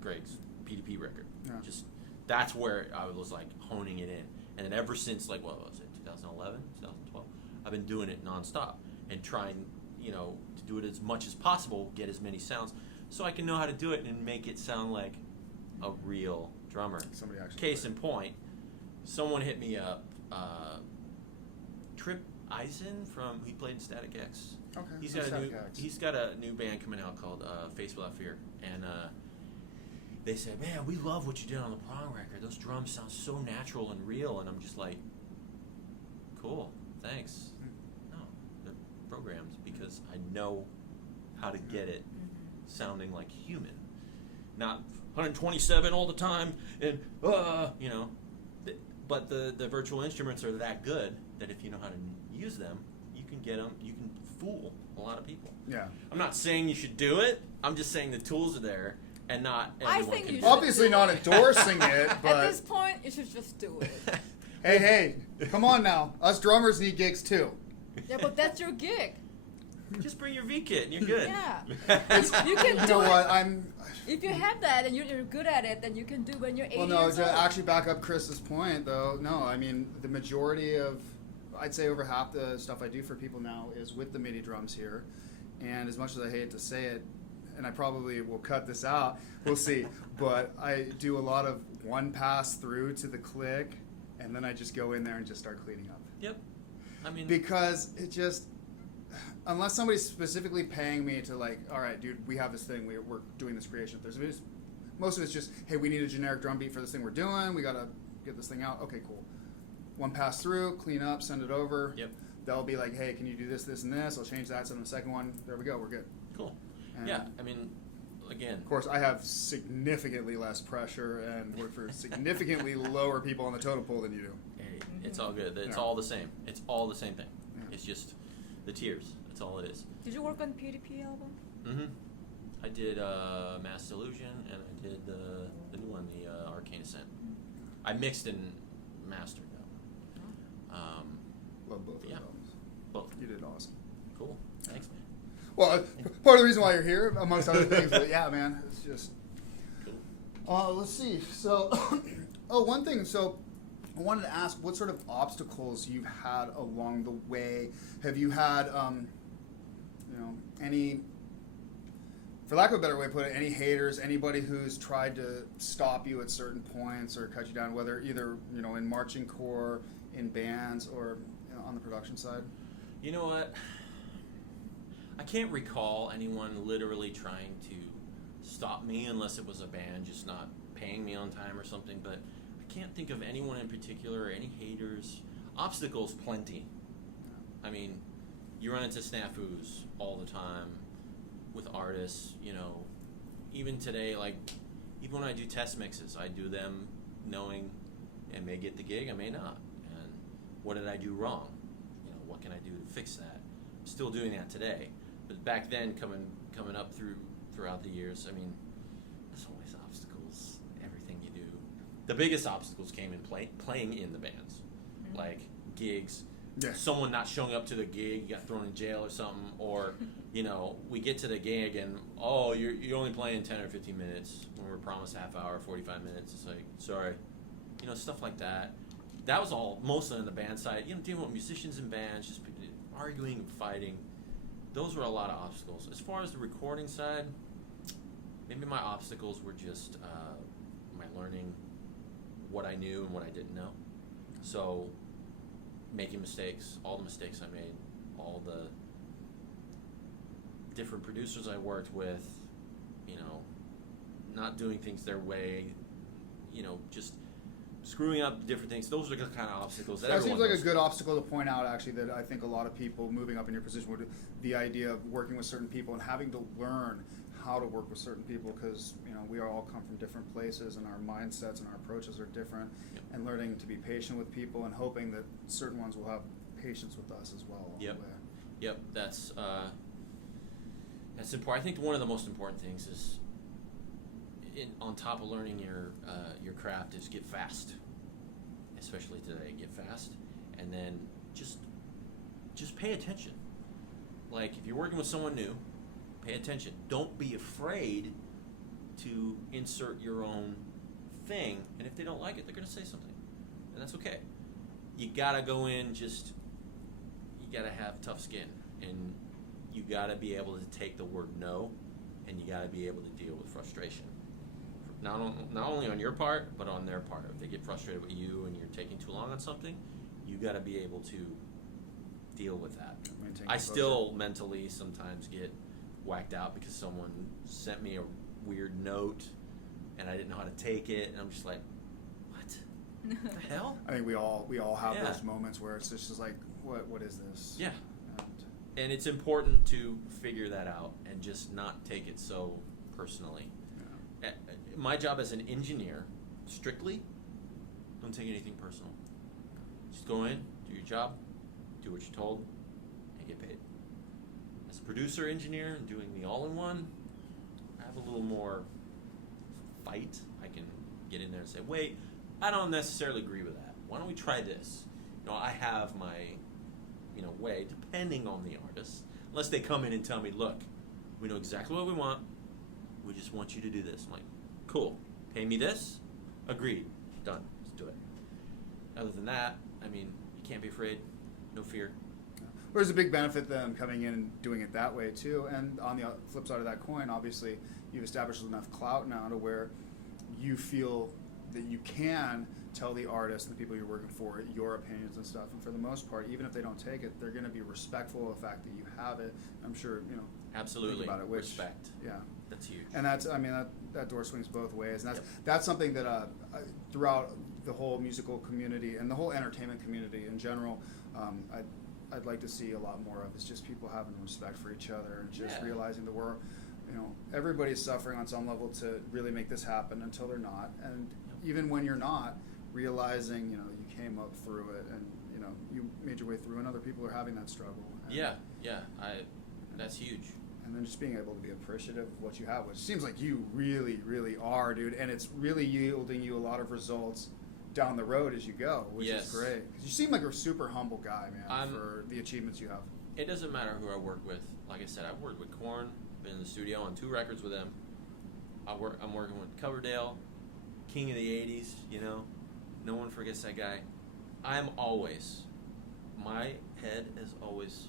Greg's P.D.P record, just that's where I was like honing it in. And then ever since, like, what was it, 2011, 2012, I've been doing it nonstop and trying, to do it as much as possible, get as many sounds, so I can know how to do it and make it sound like a real drummer. Somebody actually. Case in point, someone hit me up, Trip Eisen he played in Static X. Okay. He's got a new band coming out called Face Without Fear, and they said, man, we love what you did on the Prong record. Those drums sound so natural and real. And I'm just like, cool, thanks. No, they're programmed because I know how to get it sounding like human. Not 127 all the time and, but the virtual instruments are that good that if you know how to use them, you can get them, you can fool a lot of people. Yeah. I'm not saying you should do it. I'm just saying the tools are there. And not everyone can. Obviously not endorsing it, but at this point, you should just do it. Hey, come on now. Us drummers need gigs too. Yeah, but that's your gig. Just bring your V kit and you're good. Yeah. You can do You know what? If you have that and you're good at it, then you can do when you're 80 Well, no, years old. to actually back up Chris's point, though, no, I mean, the majority of, I'd say over half the stuff I do for people now is with the MIDI drums here. And as much as I hate to say it, and I probably will cut this out, we'll see, but I do a lot of one pass through to the click, and then I just go in there and just start cleaning up. Yep. I mean, because it just, unless somebody's specifically paying me to like, all right, dude, we have this thing, we're doing this creation. Most of it's just, hey, we need a generic drum beat for this thing we're doing, we gotta get this thing out. Okay, cool. One pass through, clean up, send it over. Yep. They'll be like, hey, can you do this, this, and this? I'll change that, send them the second one. There we go, we're good. Cool. And yeah, I mean, again. Of course, I have significantly less pressure and work for significantly lower people on the totem pole than you do. Hey, it's all good. It's all the same. It's all the same thing. Yeah. It's just the tiers. That's all it is. Did you work on P.D.P album? Mm-hmm. I did Mass Delusion, and I did the new one, the Arcane Ascent. I mixed and mastered though. Love both of those. Both. You did awesome. Cool. Thanks, man. Well, part of the reason why you're here, amongst other things, but yeah, man, it's just. Cool. Let's see. So, one thing. So, I wanted to ask, what sort of obstacles you've had along the way? Have you had, any, for lack of a better way to put it, any haters, anybody who's tried to stop you at certain points or cut you down, whether either in marching corps, in bands, or on the production side? You know what? I can't recall anyone literally trying to stop me unless it was a band just not paying me on time or something. But I can't think of anyone in particular or any haters. Obstacles, plenty. I mean, you run into snafus all the time with artists, you know. Even today, like, even when I do test mixes, I do them knowing I may get the gig, I may not. And what did I do wrong? You know, what can I do to fix that? Still doing that today. But back then, coming up throughout the years, I mean, there's always obstacles, everything you do. The biggest obstacles came in playing in the bands. Mm-hmm. Like gigs, Yeah. someone not showing up to the gig, you got thrown in jail or something, or you know, we get to the gig and you're only playing 10 or 15 minutes when we're promised half hour, 45 minutes. It's like, sorry, you know, stuff like that. That was all mostly on the band side. You know, dealing with musicians and bands, just arguing and fighting. Those were a lot of obstacles. As far as the recording side, maybe my obstacles were just my learning what I knew and what I didn't know. So making mistakes, all the mistakes I made, all the different producers I worked with, you know, not doing things their way, you know, just screwing up different things. Those are the kind of obstacles that That seems everyone like a goes good obstacle to point out, actually, that I think a lot of people moving up in your position would, the idea of working with certain people and having to learn how to work with certain people, because, you know, we all come from different places and our mindsets and our approaches are different. Yep. And learning to be patient with people and hoping that certain ones will have patience with us as well along Yep. the way. Yep, that's important. I think one of the most important things is, on top of learning your craft, is get fast. Especially today, get fast, and then just pay attention. Like if you're working with someone new, pay attention. Don't be afraid to insert your own thing, and if they don't like it, they're gonna say something, and that's okay. You gotta go in you gotta have tough skin, and you gotta be able to take the word no, and you gotta be able to deal with frustration. Not only on your part, but on their part. If they get frustrated with you and you're taking too long on something, you got to be able to deal with that. Maintain I composure. still mentally sometimes get whacked out because someone sent me a weird note and I didn't know how to take it, and I'm just like, what the hell? I think we all have Yeah. those moments where it's just like, what is this? Yeah. And And it's important to figure that out and just not take it so personally. My job as an engineer, strictly, don't take anything personal. Just go in, do your job, do what you're told, and get paid. As a producer engineer and doing the all-in-one, I have a little more fight. I can get in there and say, wait, I don't necessarily agree with that. Why don't we try this? You know, I have my, you know, way, depending on the artist, unless they come in and tell me, look, we know exactly what we want, we just want you to do this. I'm like, cool, pay me this, agreed, done, let's do it. Other than that, I mean, you can't be afraid, no fear. There's a big benefit them coming in and doing it that way too. And on the flip side of that coin, obviously, you've established enough clout now to where you feel that you can tell the artist and the people you're working for your opinions and stuff. And for the most part, even if they don't take it, they're going to be respectful of the fact that you have it. I'm sure, you know. Absolutely, think about it, which, respect. Yeah. That's huge. And that's, I mean, that door swings both ways. And Yep. that's something that throughout the whole musical community and the whole entertainment community in general, I'd like to see a lot more of. Is just people having respect for each other and just Yeah. realizing that we're, you know, everybody's suffering on some level to really make this happen until they're not. And even when you're not, realizing, you know, you came up through it and, you know, you made your way through and other people are having that struggle. And, Yeah, that's huge. And then just being able to be appreciative of what you have, which seems like you really, really are, dude. And it's really yielding you a lot of results down the road as you go, which Yes. is great. 'Cause you seem like a super humble guy, man, I'm- for the achievements you have. It doesn't matter who I work with. Like I said, I've worked with Korn, been in the studio on 2 records with them. I'm working with Coverdale, king of the 80s, you know. No one forgets that guy. My head is always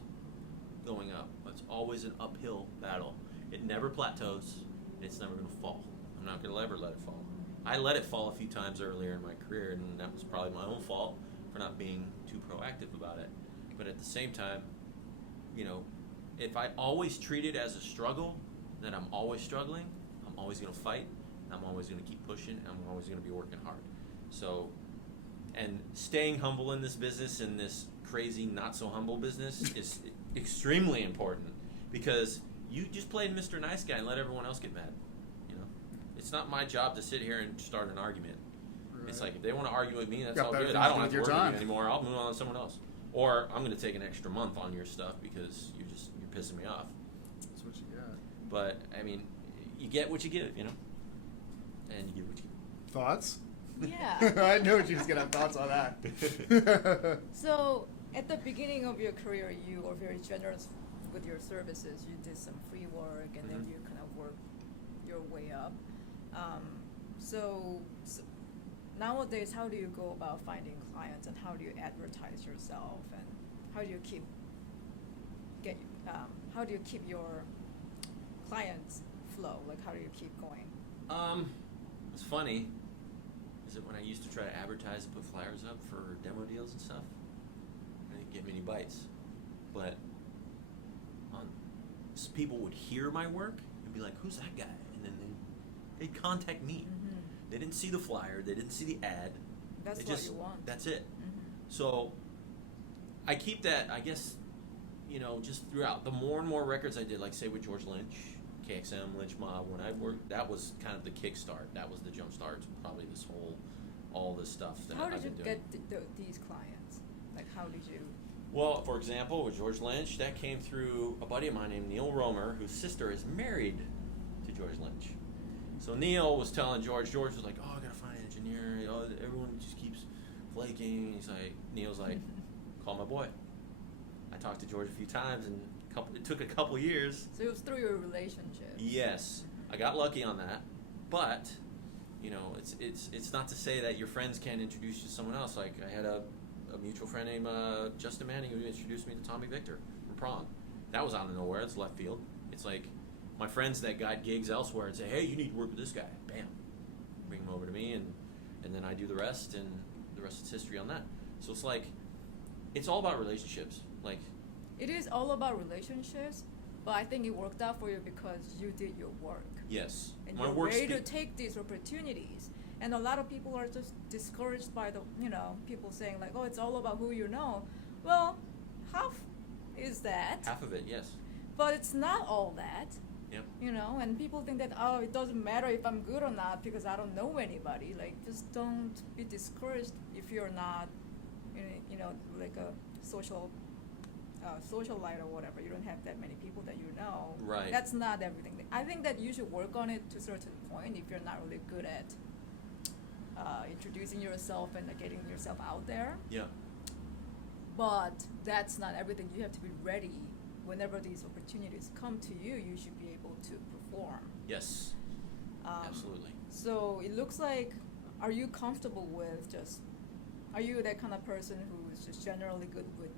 going up. It's always an uphill battle. It never plateaus. It's never going to fall. I'm not going to ever let it fall. I let it fall a few times earlier in my career, and that was probably my own fault for not being too proactive about it. But at the same time, you know, if I always treat it as a struggle, that I'm always struggling, I'm always going to fight. I'm always going to keep pushing. I'm always going to be working hard. So, and staying humble in this business, in this crazy, not so humble business, is extremely important, because you just play Mr. Nice Guy and let everyone else get mad. You know, it's not my job to sit here and start an argument. Right. It's like, if they want to argue with me, that's Got all better good. things I to don't do have with to your work with time. you anymore. I'll move on to someone else, or I'm going to take an extra month on your stuff because you're pissing me off. That's what you got. But I mean, you get what you give, you know, and you get what you give. Thoughts? Yeah. I knew you was gonna have thoughts on that. So at the beginning of your career, you were very generous with your services. You did some free work, and then you kind of worked your way up. So nowadays, how do you go about finding clients, and how do you advertise yourself, and how do you keep your clients flow? Like, how do you keep going? It's funny. Is it when I used to try to advertise and put flyers up for demo deals and stuff? I didn't get many bites, but people would hear my work and be like, "Who's that guy?" And then they'd contact me. Mm-hmm. They didn't see the flyer. They didn't see the ad. That's They what just, you want. That's it. Mm-hmm. So I keep that, I guess, you know, just throughout. The more and more records I did, like say with George Lynch, K.X.M, Lynch Mob, when I worked, that was kind of the kickstart. That was the jump start to probably all this stuff that How I've did you been doing. get these clients? Like, how did you? Well, for example, with George Lynch, that came through a buddy of mine named Neil Romer, whose sister is married to George Lynch. So Neil was telling George was like, "Oh, I gotta find an engineer. Oh, everyone just keeps flaking." Neil's like, "Call my boy." I talked to George a few times, and it took a couple years. So it was through your relationship. Yes, I got lucky on that, but you know, it's not to say that your friends can't introduce you to someone else. Like, I had a mutual friend named Justin Manning who introduced me to Tommy Victor from Prong. That was out of nowhere. It's left field. It's like my friends that got gigs elsewhere and say, "Hey, you need to work with this guy." Bam, bring him over to me, and then I do the rest, and the rest is history on that. So it's like, it's all about relationships. Like, It is all about relationships, but I think it worked out for you because you did your work. yes, And my you're work ready to speak- take these opportunities. And a lot of people are just discouraged by people saying like, "Oh, it's all about who you know." Well, half is that, half of it, yes. but it's not all that. Yep. And people think that, oh, it doesn't matter if I'm good or not because I don't know anybody. Like, just don't be discouraged if you're not, like a socialite or whatever. You don't have that many people that you know. Right. That's not everything. I think that you should work on it to a certain point if you're not really good at introducing yourself and getting yourself out there. Yeah. But that's not everything. You have to be ready. Whenever these opportunities come to you, you should be able to perform. Yes. Absolutely. So it looks like, are you comfortable with are you that kind of person who is just generally good with,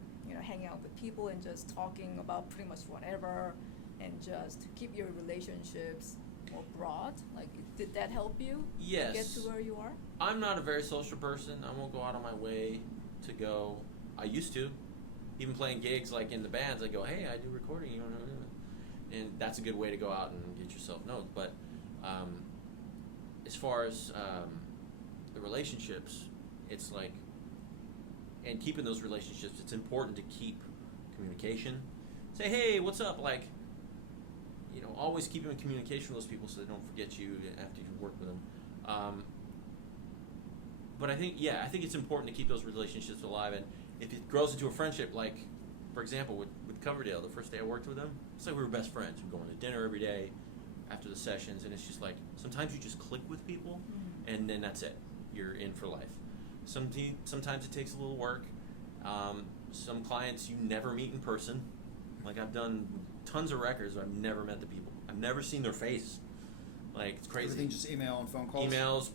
hanging out with people and just talking about pretty much whatever and just keep your relationships more broad? Like, did that help you Yes. get to where you are? I'm not a very social person. I won't go out on my way to go. I used to. Even playing gigs like in the bands, I go, "Hey, I do recording, you know," and that's a good way to go out and get yourself known. But as far as the relationships, it's like, and keeping those relationships, it's important to keep communication. Say, "Hey, what's up?" Like, always keep in communication with those people so they don't forget you after you work with them. But I think it's important to keep those relationships alive, and if it grows into a friendship, like, for example, with Coverdale, the first day I worked with them, it's like we were best friends. We're going to dinner every day after the sessions, and it's just like, sometimes you just click with people, and then that's it. You're in for life. Sometimes it takes a little work. Some clients you never meet in person. Like, I've done tons of records where I've never met the people. I've never seen their face. Like, it's crazy. Everything just email and phone calls? Emails,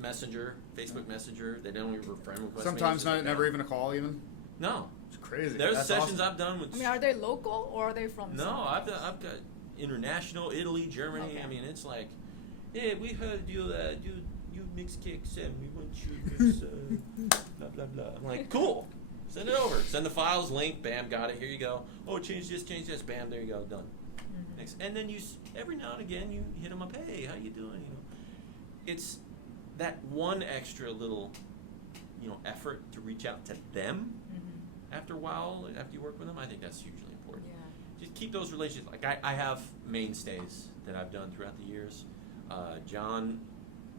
Messenger, Facebook Messenger. They don't even friend request. Sometimes never even a call even? No. It's crazy. There's That's sessions awesome. I've done with... I mean, are they local or are they from No, somewhere? I've got international, Italy, Germany. Okay. I mean, it's like, "Hey, we heard you mix K.X.M. We want you to mix blah, blah, blah." I'm like, "Cool. Send it over. Send the files, link, bam, got it. Here you go. Oh, change this, bam, there you go, done." thanks. And then every now and again you hit them up, hey, how you doing? You know, it's that one extra little, you know, effort to reach out to them after a while, after you work with them. I think that's hugely important. Yeah. Just keep those relationships. Like I have mainstays that I've done throughout the years. John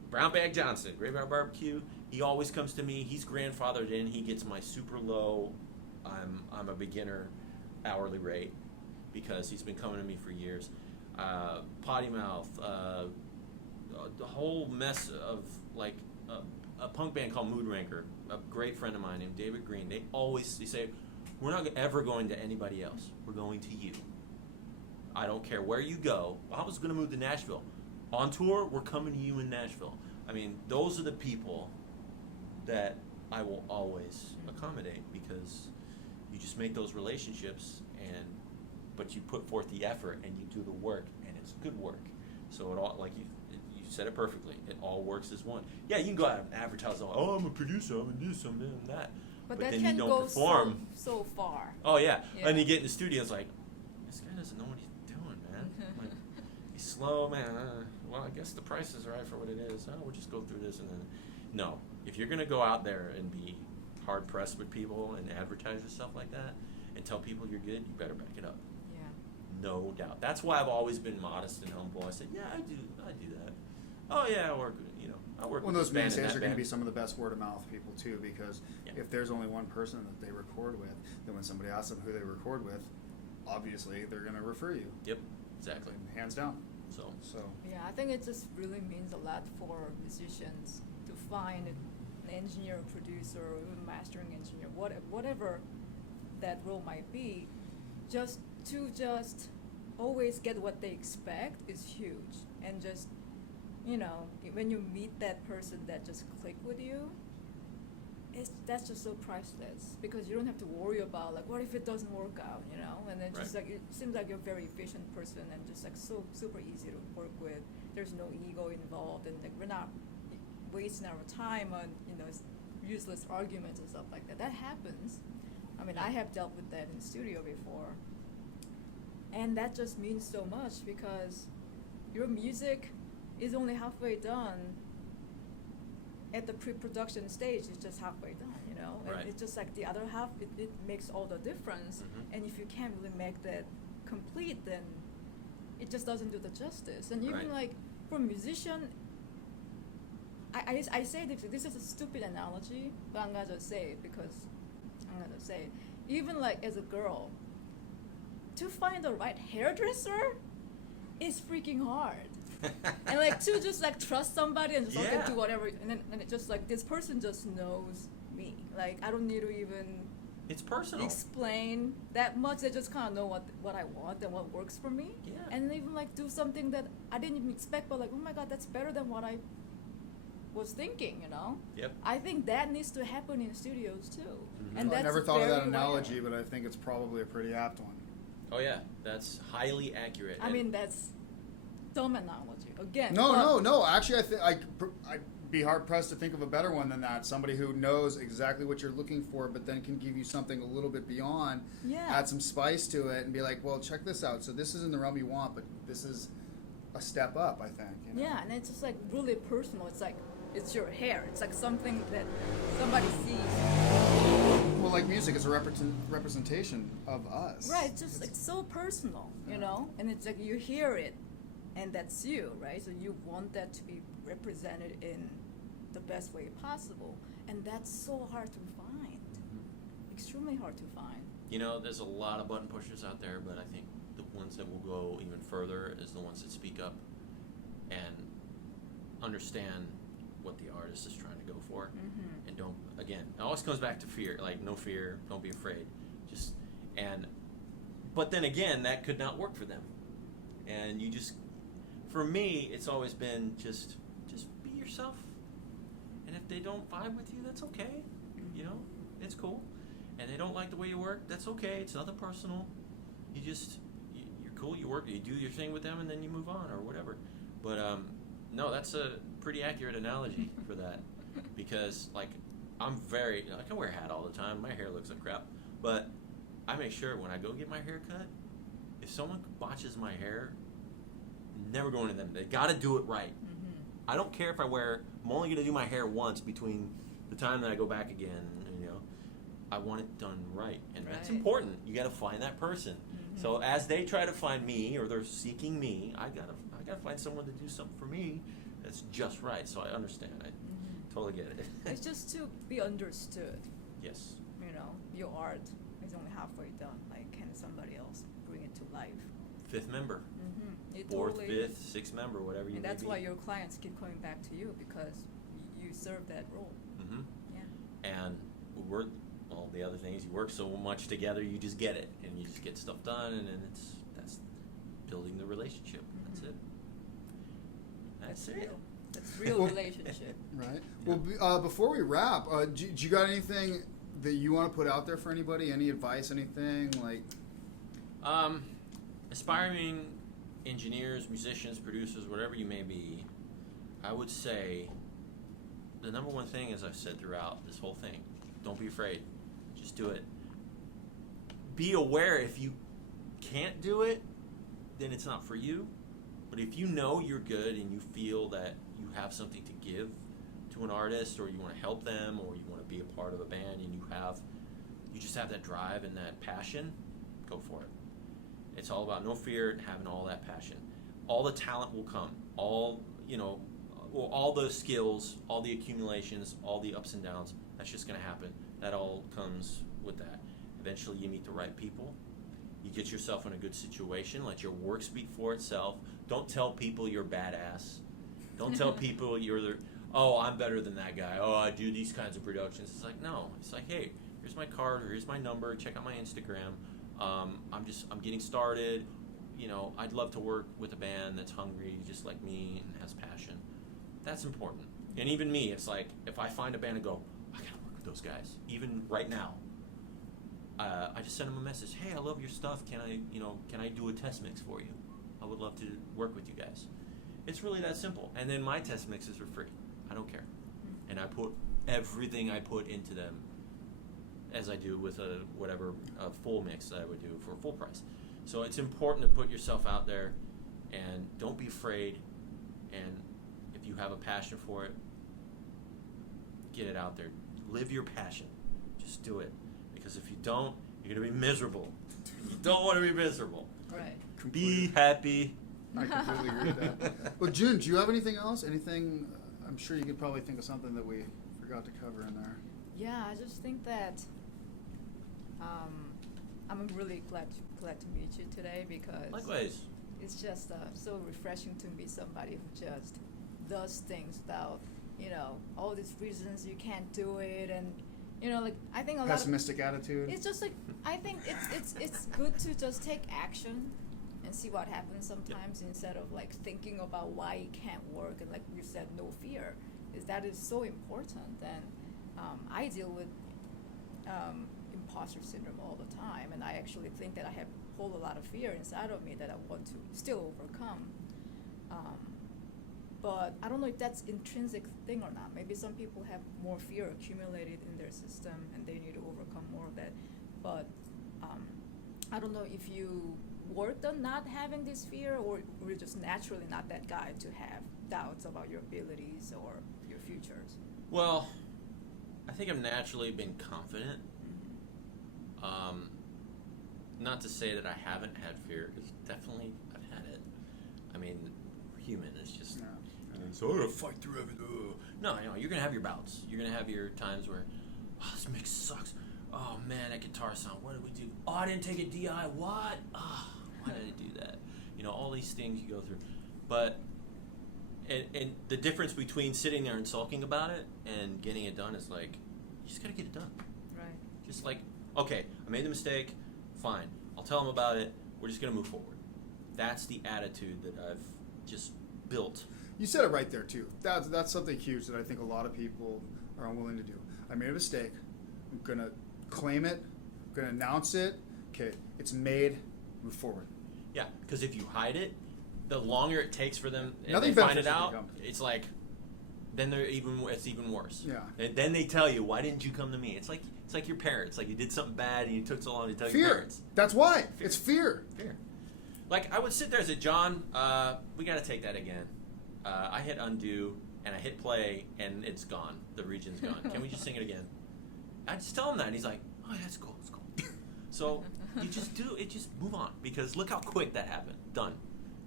Brown Bag Johnson, Graveyard Barbecue. He always comes to me. He's grandfathered in. He gets my super low, I'm a beginner hourly rate because he's been coming to me for years. Potty Mouth, the whole mess of like a punk band called Mood Ranker, a great friend of mine named David Green. They say, we're not ever going to anybody else. We're going to you. I don't care where you go. I was going to move to Nashville. On tour, we're coming to you in Nashville. I mean, those are the people that I will always accommodate because you just make those relationships, but you put forth the effort and you do the work, and it's good work. So it all, like you said it perfectly. It all works as one. Yeah, you can go out and advertise. Oh, I'm a producer. I'm this. I'm this. I'm that. But then that you can don't go perform. so far. Oh yeah. Yeah. And you get in the studio, it's like, this guy doesn't know what he's doing, man. Like, he's slow, man. Well, I guess the price is right for what it is. Oh, we'll just go through this and then. No, if you're gonna go out there and be hard pressed with people and advertise yourself like that and tell people you're good, you better back it up. Yeah. No doubt. That's why I've always been modest and humble. I said, yeah, I do that. Oh yeah, I work. You know, I work. Well, with those this band and mainstays that are going to band. be some of the best word of mouth people too, because Yeah. if there's only one person that they record with, then when somebody asks them who they record with, obviously they're going to refer you. Yep, exactly. Hands down. So Yeah, I think it just really means a lot for musicians to find an engineer, producer, or even mastering engineer, whatever that role might be, just always get what they expect is huge. And just, you know, when you meet that person that just click with you, that's just so priceless because you don't have to worry about like what if it doesn't work out, you know, and then just Right. like it seems like you're a very efficient person and just like so super easy to work with. There's no ego involved and like we're not wasting our time on, you know, useless arguments and stuff like that. That happens. I mean, I have dealt with that in the studio before, and that just means so much because your music is only halfway done. At the pre-production stage, it's just halfway done, you know? Right. And it's just like the other half, it makes all the difference. Mhm. And if you can't really make that complete, then it just doesn't do the justice. And even Right. like for a musician, I say this is a stupid analogy, but I'm gonna just say it because I'm gonna say it. Even like as a girl, to find the right hairdresser is freaking hard. And like to just like trust somebody and just Yeah. okay, do whatever, and then it just like this person just knows me. Like I don't need to even it's personal. explain that much. They just kind of know what I want and what works for me. Yeah. And even like do something that I didn't even expect, but like oh my god, that's better than what I was thinking. You know. Yep. I think that needs to happen in studios too. Mhm. And Well, I that's never thought of very that analogy, rare. but I think it's probably a pretty apt one. Oh yeah, that's highly accurate. I mean that's dumb analogy again. No, but- no. Actually, I'd be hard pressed to think of a better one than that. Somebody who knows exactly what you're looking for, but then can give you something a little bit beyond. Yeah. Add some spice to it, and be like, well, check this out. So this isn't the realm you want, but this is a step up, I think. You know? Yeah, and it's just like really personal. It's like it's your hair. It's like something that somebody sees. Well, like music is a representation of us. Right, it's just like so personal, you know? And it's like you hear it and that's you, right? So you want that to be represented in the best way possible. And that's so hard to find. Extremely hard to find. You know, there's a lot of button pushers out there, but I think the ones that will go even further is the ones that speak up and understand what the artist is trying to go for. Mm-hmm. And don't, again, it always comes back to fear, like no fear, don't be afraid. But then again, that could not work for them. And you just, for me, it's always been just be yourself. And if they don't vibe with you, that's okay. You know, it's cool. And they don't like the way you work, that's okay. It's nothing personal. You're cool, you work, you do your thing with them, and then you move on or whatever. But no, that's a pretty accurate analogy for that. Because, like, I can wear a hat all the time. My hair looks like crap. But I make sure when I go get my hair cut, If someone botches my hair, never going to them. They got to do it right. Mm-hmm. I don't care if I'm only going to do my hair once between the time that I go back again. I want it done right, and that's important. You got to find that person. Mm-hmm. So as they try to find me, or they're seeking me, I gotta find someone to do something for me that's just right. So I understand. I totally get it. It's just to be understood. Yes. Your art is only halfway done. Like, can somebody else bring it to life? Fifth member. It Fourth, totally fifth, sixth member, whatever you And may that's be. why your clients keep coming back to you, because you serve that role. Mm-hmm. Yeah. And the other thing is you work so much together, you just get it, and you just get stuff done, and then that's building the relationship. That's it. That's it. Real. That's real relationship. Right. Yeah. Well, before we wrap, do you got anything that you want to put out there for anybody? Any advice? Anything like? Aspiring engineers, musicians, producers, whatever you may be, I would say the number one thing, as I've said throughout this whole thing, don't be afraid. Just do it. Be aware if you can't do it, then it's not for you. But if you know you're good and you feel that you have something to give to an artist, or you want to help them, or you want to be a part of a band, and you just have that drive and that passion, go for it. It's all about no fear and having all that passion. All the talent will come. All the skills, all the accumulations, all the ups and downs, that's just going to happen. That all comes with that. Eventually you meet the right people. You get yourself in a good situation. Let your work speak for itself. Don't tell people you're badass. Don't tell people I'm better than that guy. Oh, I do these kinds of productions. It's like, no. It's like, hey, here's my card, or here's my number. Check out my Instagram. I'm getting started. I'd love to work with a band that's hungry just like me and has passion. That's important. And even me, it's like, if I find a band and go, I gotta work with those guys, even right now, I just send them a message. Hey, I love your stuff. Can I do a test mix for you? I would love to work with you guys. It's really that simple. And then my test mixes are free. I don't care. And I put everything I put into them as I do with a full mix that I would do for full price. So it's important to put yourself out there, and don't be afraid. And if you have a passion for it, get it out there. Live your passion. Just do it. Because if you don't, you're going to be miserable. You don't want to be miserable. Right. Be happy. I completely agree with that. Well, June, do you have anything else? Anything? I'm sure you could probably think of something that we forgot to cover in there. Yeah, I just think that I'm really glad to meet you today, because Likewise. it's just so refreshing to meet somebody who just does things without all these reasons you can't do it, and I think a lot of Pessimistic attitude. it's just like, I think it's good to just take action and see what happens sometimes, instead of like thinking about why it can't work, and like you said, no fear. That is so important. And I deal with imposter syndrome all the time, and I actually think that I hold a lot of fear inside of me that I want to still overcome. But I don't know if that's intrinsic thing or not. Maybe some people have more fear accumulated in their system and they need to overcome more of that. But I don't know if you worked on not having this fear, or you're just naturally not that guy to have doubts about your abilities or your futures. Well, I think I've naturally been confident. Not to say that I haven't had fear, because definitely I've had it. I mean, we're human. It's just... Yeah. So I'm gonna fight through everything. No, you're gonna have your bouts. You're gonna have your times where, this mix sucks. Oh man, that guitar sound. What did we do? Oh, I didn't take a DI. What? Why did I do that? All these things you go through. But and the difference between sitting there and sulking about it and getting it done is like, you just gotta get it done. Right. Just like, okay, I made the mistake. Fine. I'll tell them about it. We're just gonna move forward. That's the attitude that I've just built. You said it right there too. That's something huge that I think a lot of people are unwilling to do. I made a mistake. I'm gonna claim it. I'm gonna announce it. Okay, it's made. Move forward. Yeah, because if you hide it, the longer it takes for them and Nothing they find it beneficial out, to the company. it's like, then it's even worse. Yeah. And then they tell you, why didn't you come to me? It's like your parents. Like, you did something bad and you took so long to tell your Fear. parents. That's why. Fear. It's fear. Fear. Like, I would sit there and say, John, we got to take that again. I hit undo, and I hit play, and it's gone. The region's gone. Can we just sing it again? I just tell him that, and he's like, oh, yeah, it's cool, it's cool. So you just do it, just move on, because look how quick that happened. Done.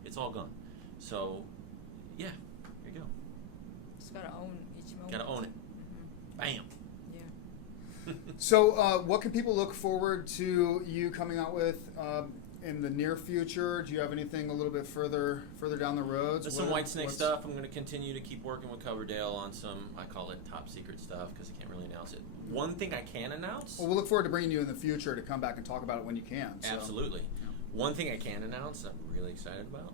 It's all gone. So, yeah, here you go. Just gotta own each moment. Gotta own it. Bam. Yeah. So, what can people look forward to you coming out with in the near future? Do you have anything a little bit further down the road? There's some Whitesnake stuff. I'm going to continue to keep working with Coverdale on some, I call it top secret stuff because I can't really announce it. One thing I can announce. Well, we'll look forward to bringing you in the future to come back and talk about it when you can. So. Absolutely. Yeah. One thing I can announce I'm really excited about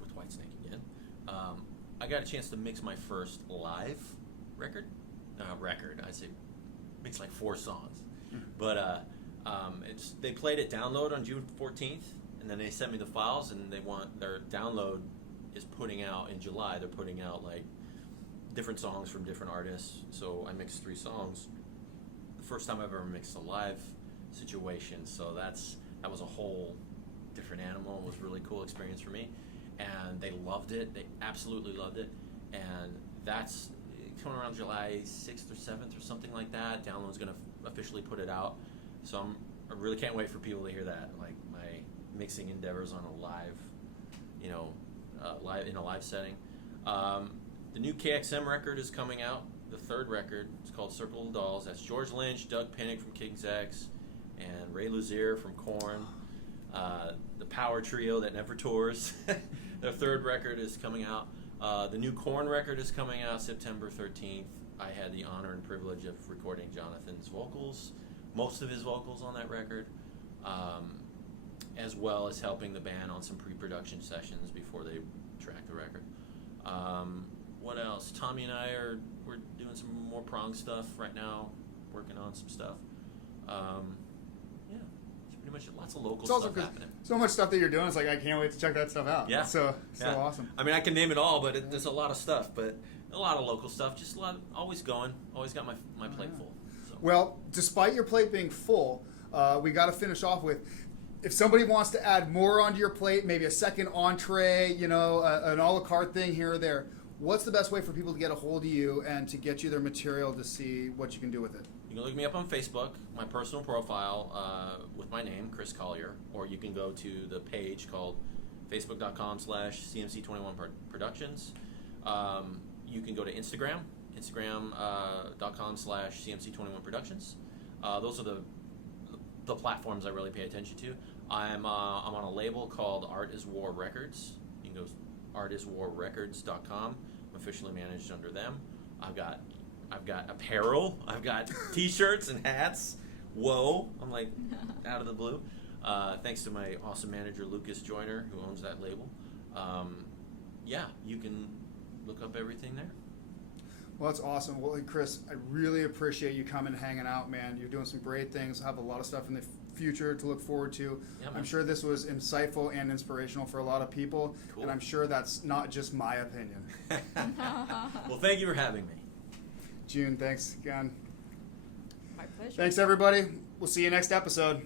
with Whitesnake again. I got a chance to mix my first live record. I say mix like 4 songs. But they played it download on June 14th, and then they sent me the files, and they want their download is putting out in July. They're putting out like different songs from different artists. So I mixed 3 songs. The first time I've ever mixed a live situation, so that was a whole different animal. It was a really cool experience for me, and they loved it. They absolutely loved it, and that's coming around July 6th or 7th or something like that. Download's going to officially put it out, so I really can't wait for people to hear that. Like my mixing endeavors on a live, live in a live setting. The new K.X.M record is coming out. The 3rd record. It's called Circle of Dolls. That's George Lynch, Doug Pinnick from King's X, and Ray Luzier from Korn. The power trio that never tours. Their 3rd record is coming out. The new Korn record is coming out September 13th. I had the honor and privilege of recording Jonathan's vocals, most of his vocals on that record, as well as helping the band on some pre-production sessions before they track the record. What else? Tommy and we're doing some more Prong stuff right now, working on some stuff. Yeah, it's pretty much lots of local stuff happening. So much stuff that you're doing. It's like I can't wait to check that stuff out. Yeah, so awesome. I mean, I can name it all, but there's a lot of stuff. But a lot of local stuff. Just always going. Always got my plate full. So. Well, despite your plate being full, we got to finish off with. If somebody wants to add more onto your plate, maybe a second entree, an a la carte thing here or there, what's the best way for people to get a hold of you and to get you their material to see what you can do with it? You can look me up on Facebook, my personal profile with my name, Chris Collier, or you can go to the page called facebook.com/CMC21 Productions. You can go to Instagram, instagram.com/CMC21 Productions. Those are the platforms I really pay attention to. I'm on a label called Art is War Records. You can go artiswarrecords.com. I'm officially managed under them. I've got apparel. I've got T-shirts and hats. Whoa! I'm like out of the blue. Thanks to my awesome manager Lucas Joyner, who owns that label. Yeah, you can look up everything there. Well, that's awesome. Well, Chris, I really appreciate you coming and hanging out, man. You're doing some great things. I have a lot of stuff in the future to look forward to. Yeah, I'm sure this was insightful and inspirational for a lot of people, cool. And I'm sure that's not just my opinion. Well, thank you for having me. June, thanks again. My pleasure. Thanks, everybody. We'll see you next episode.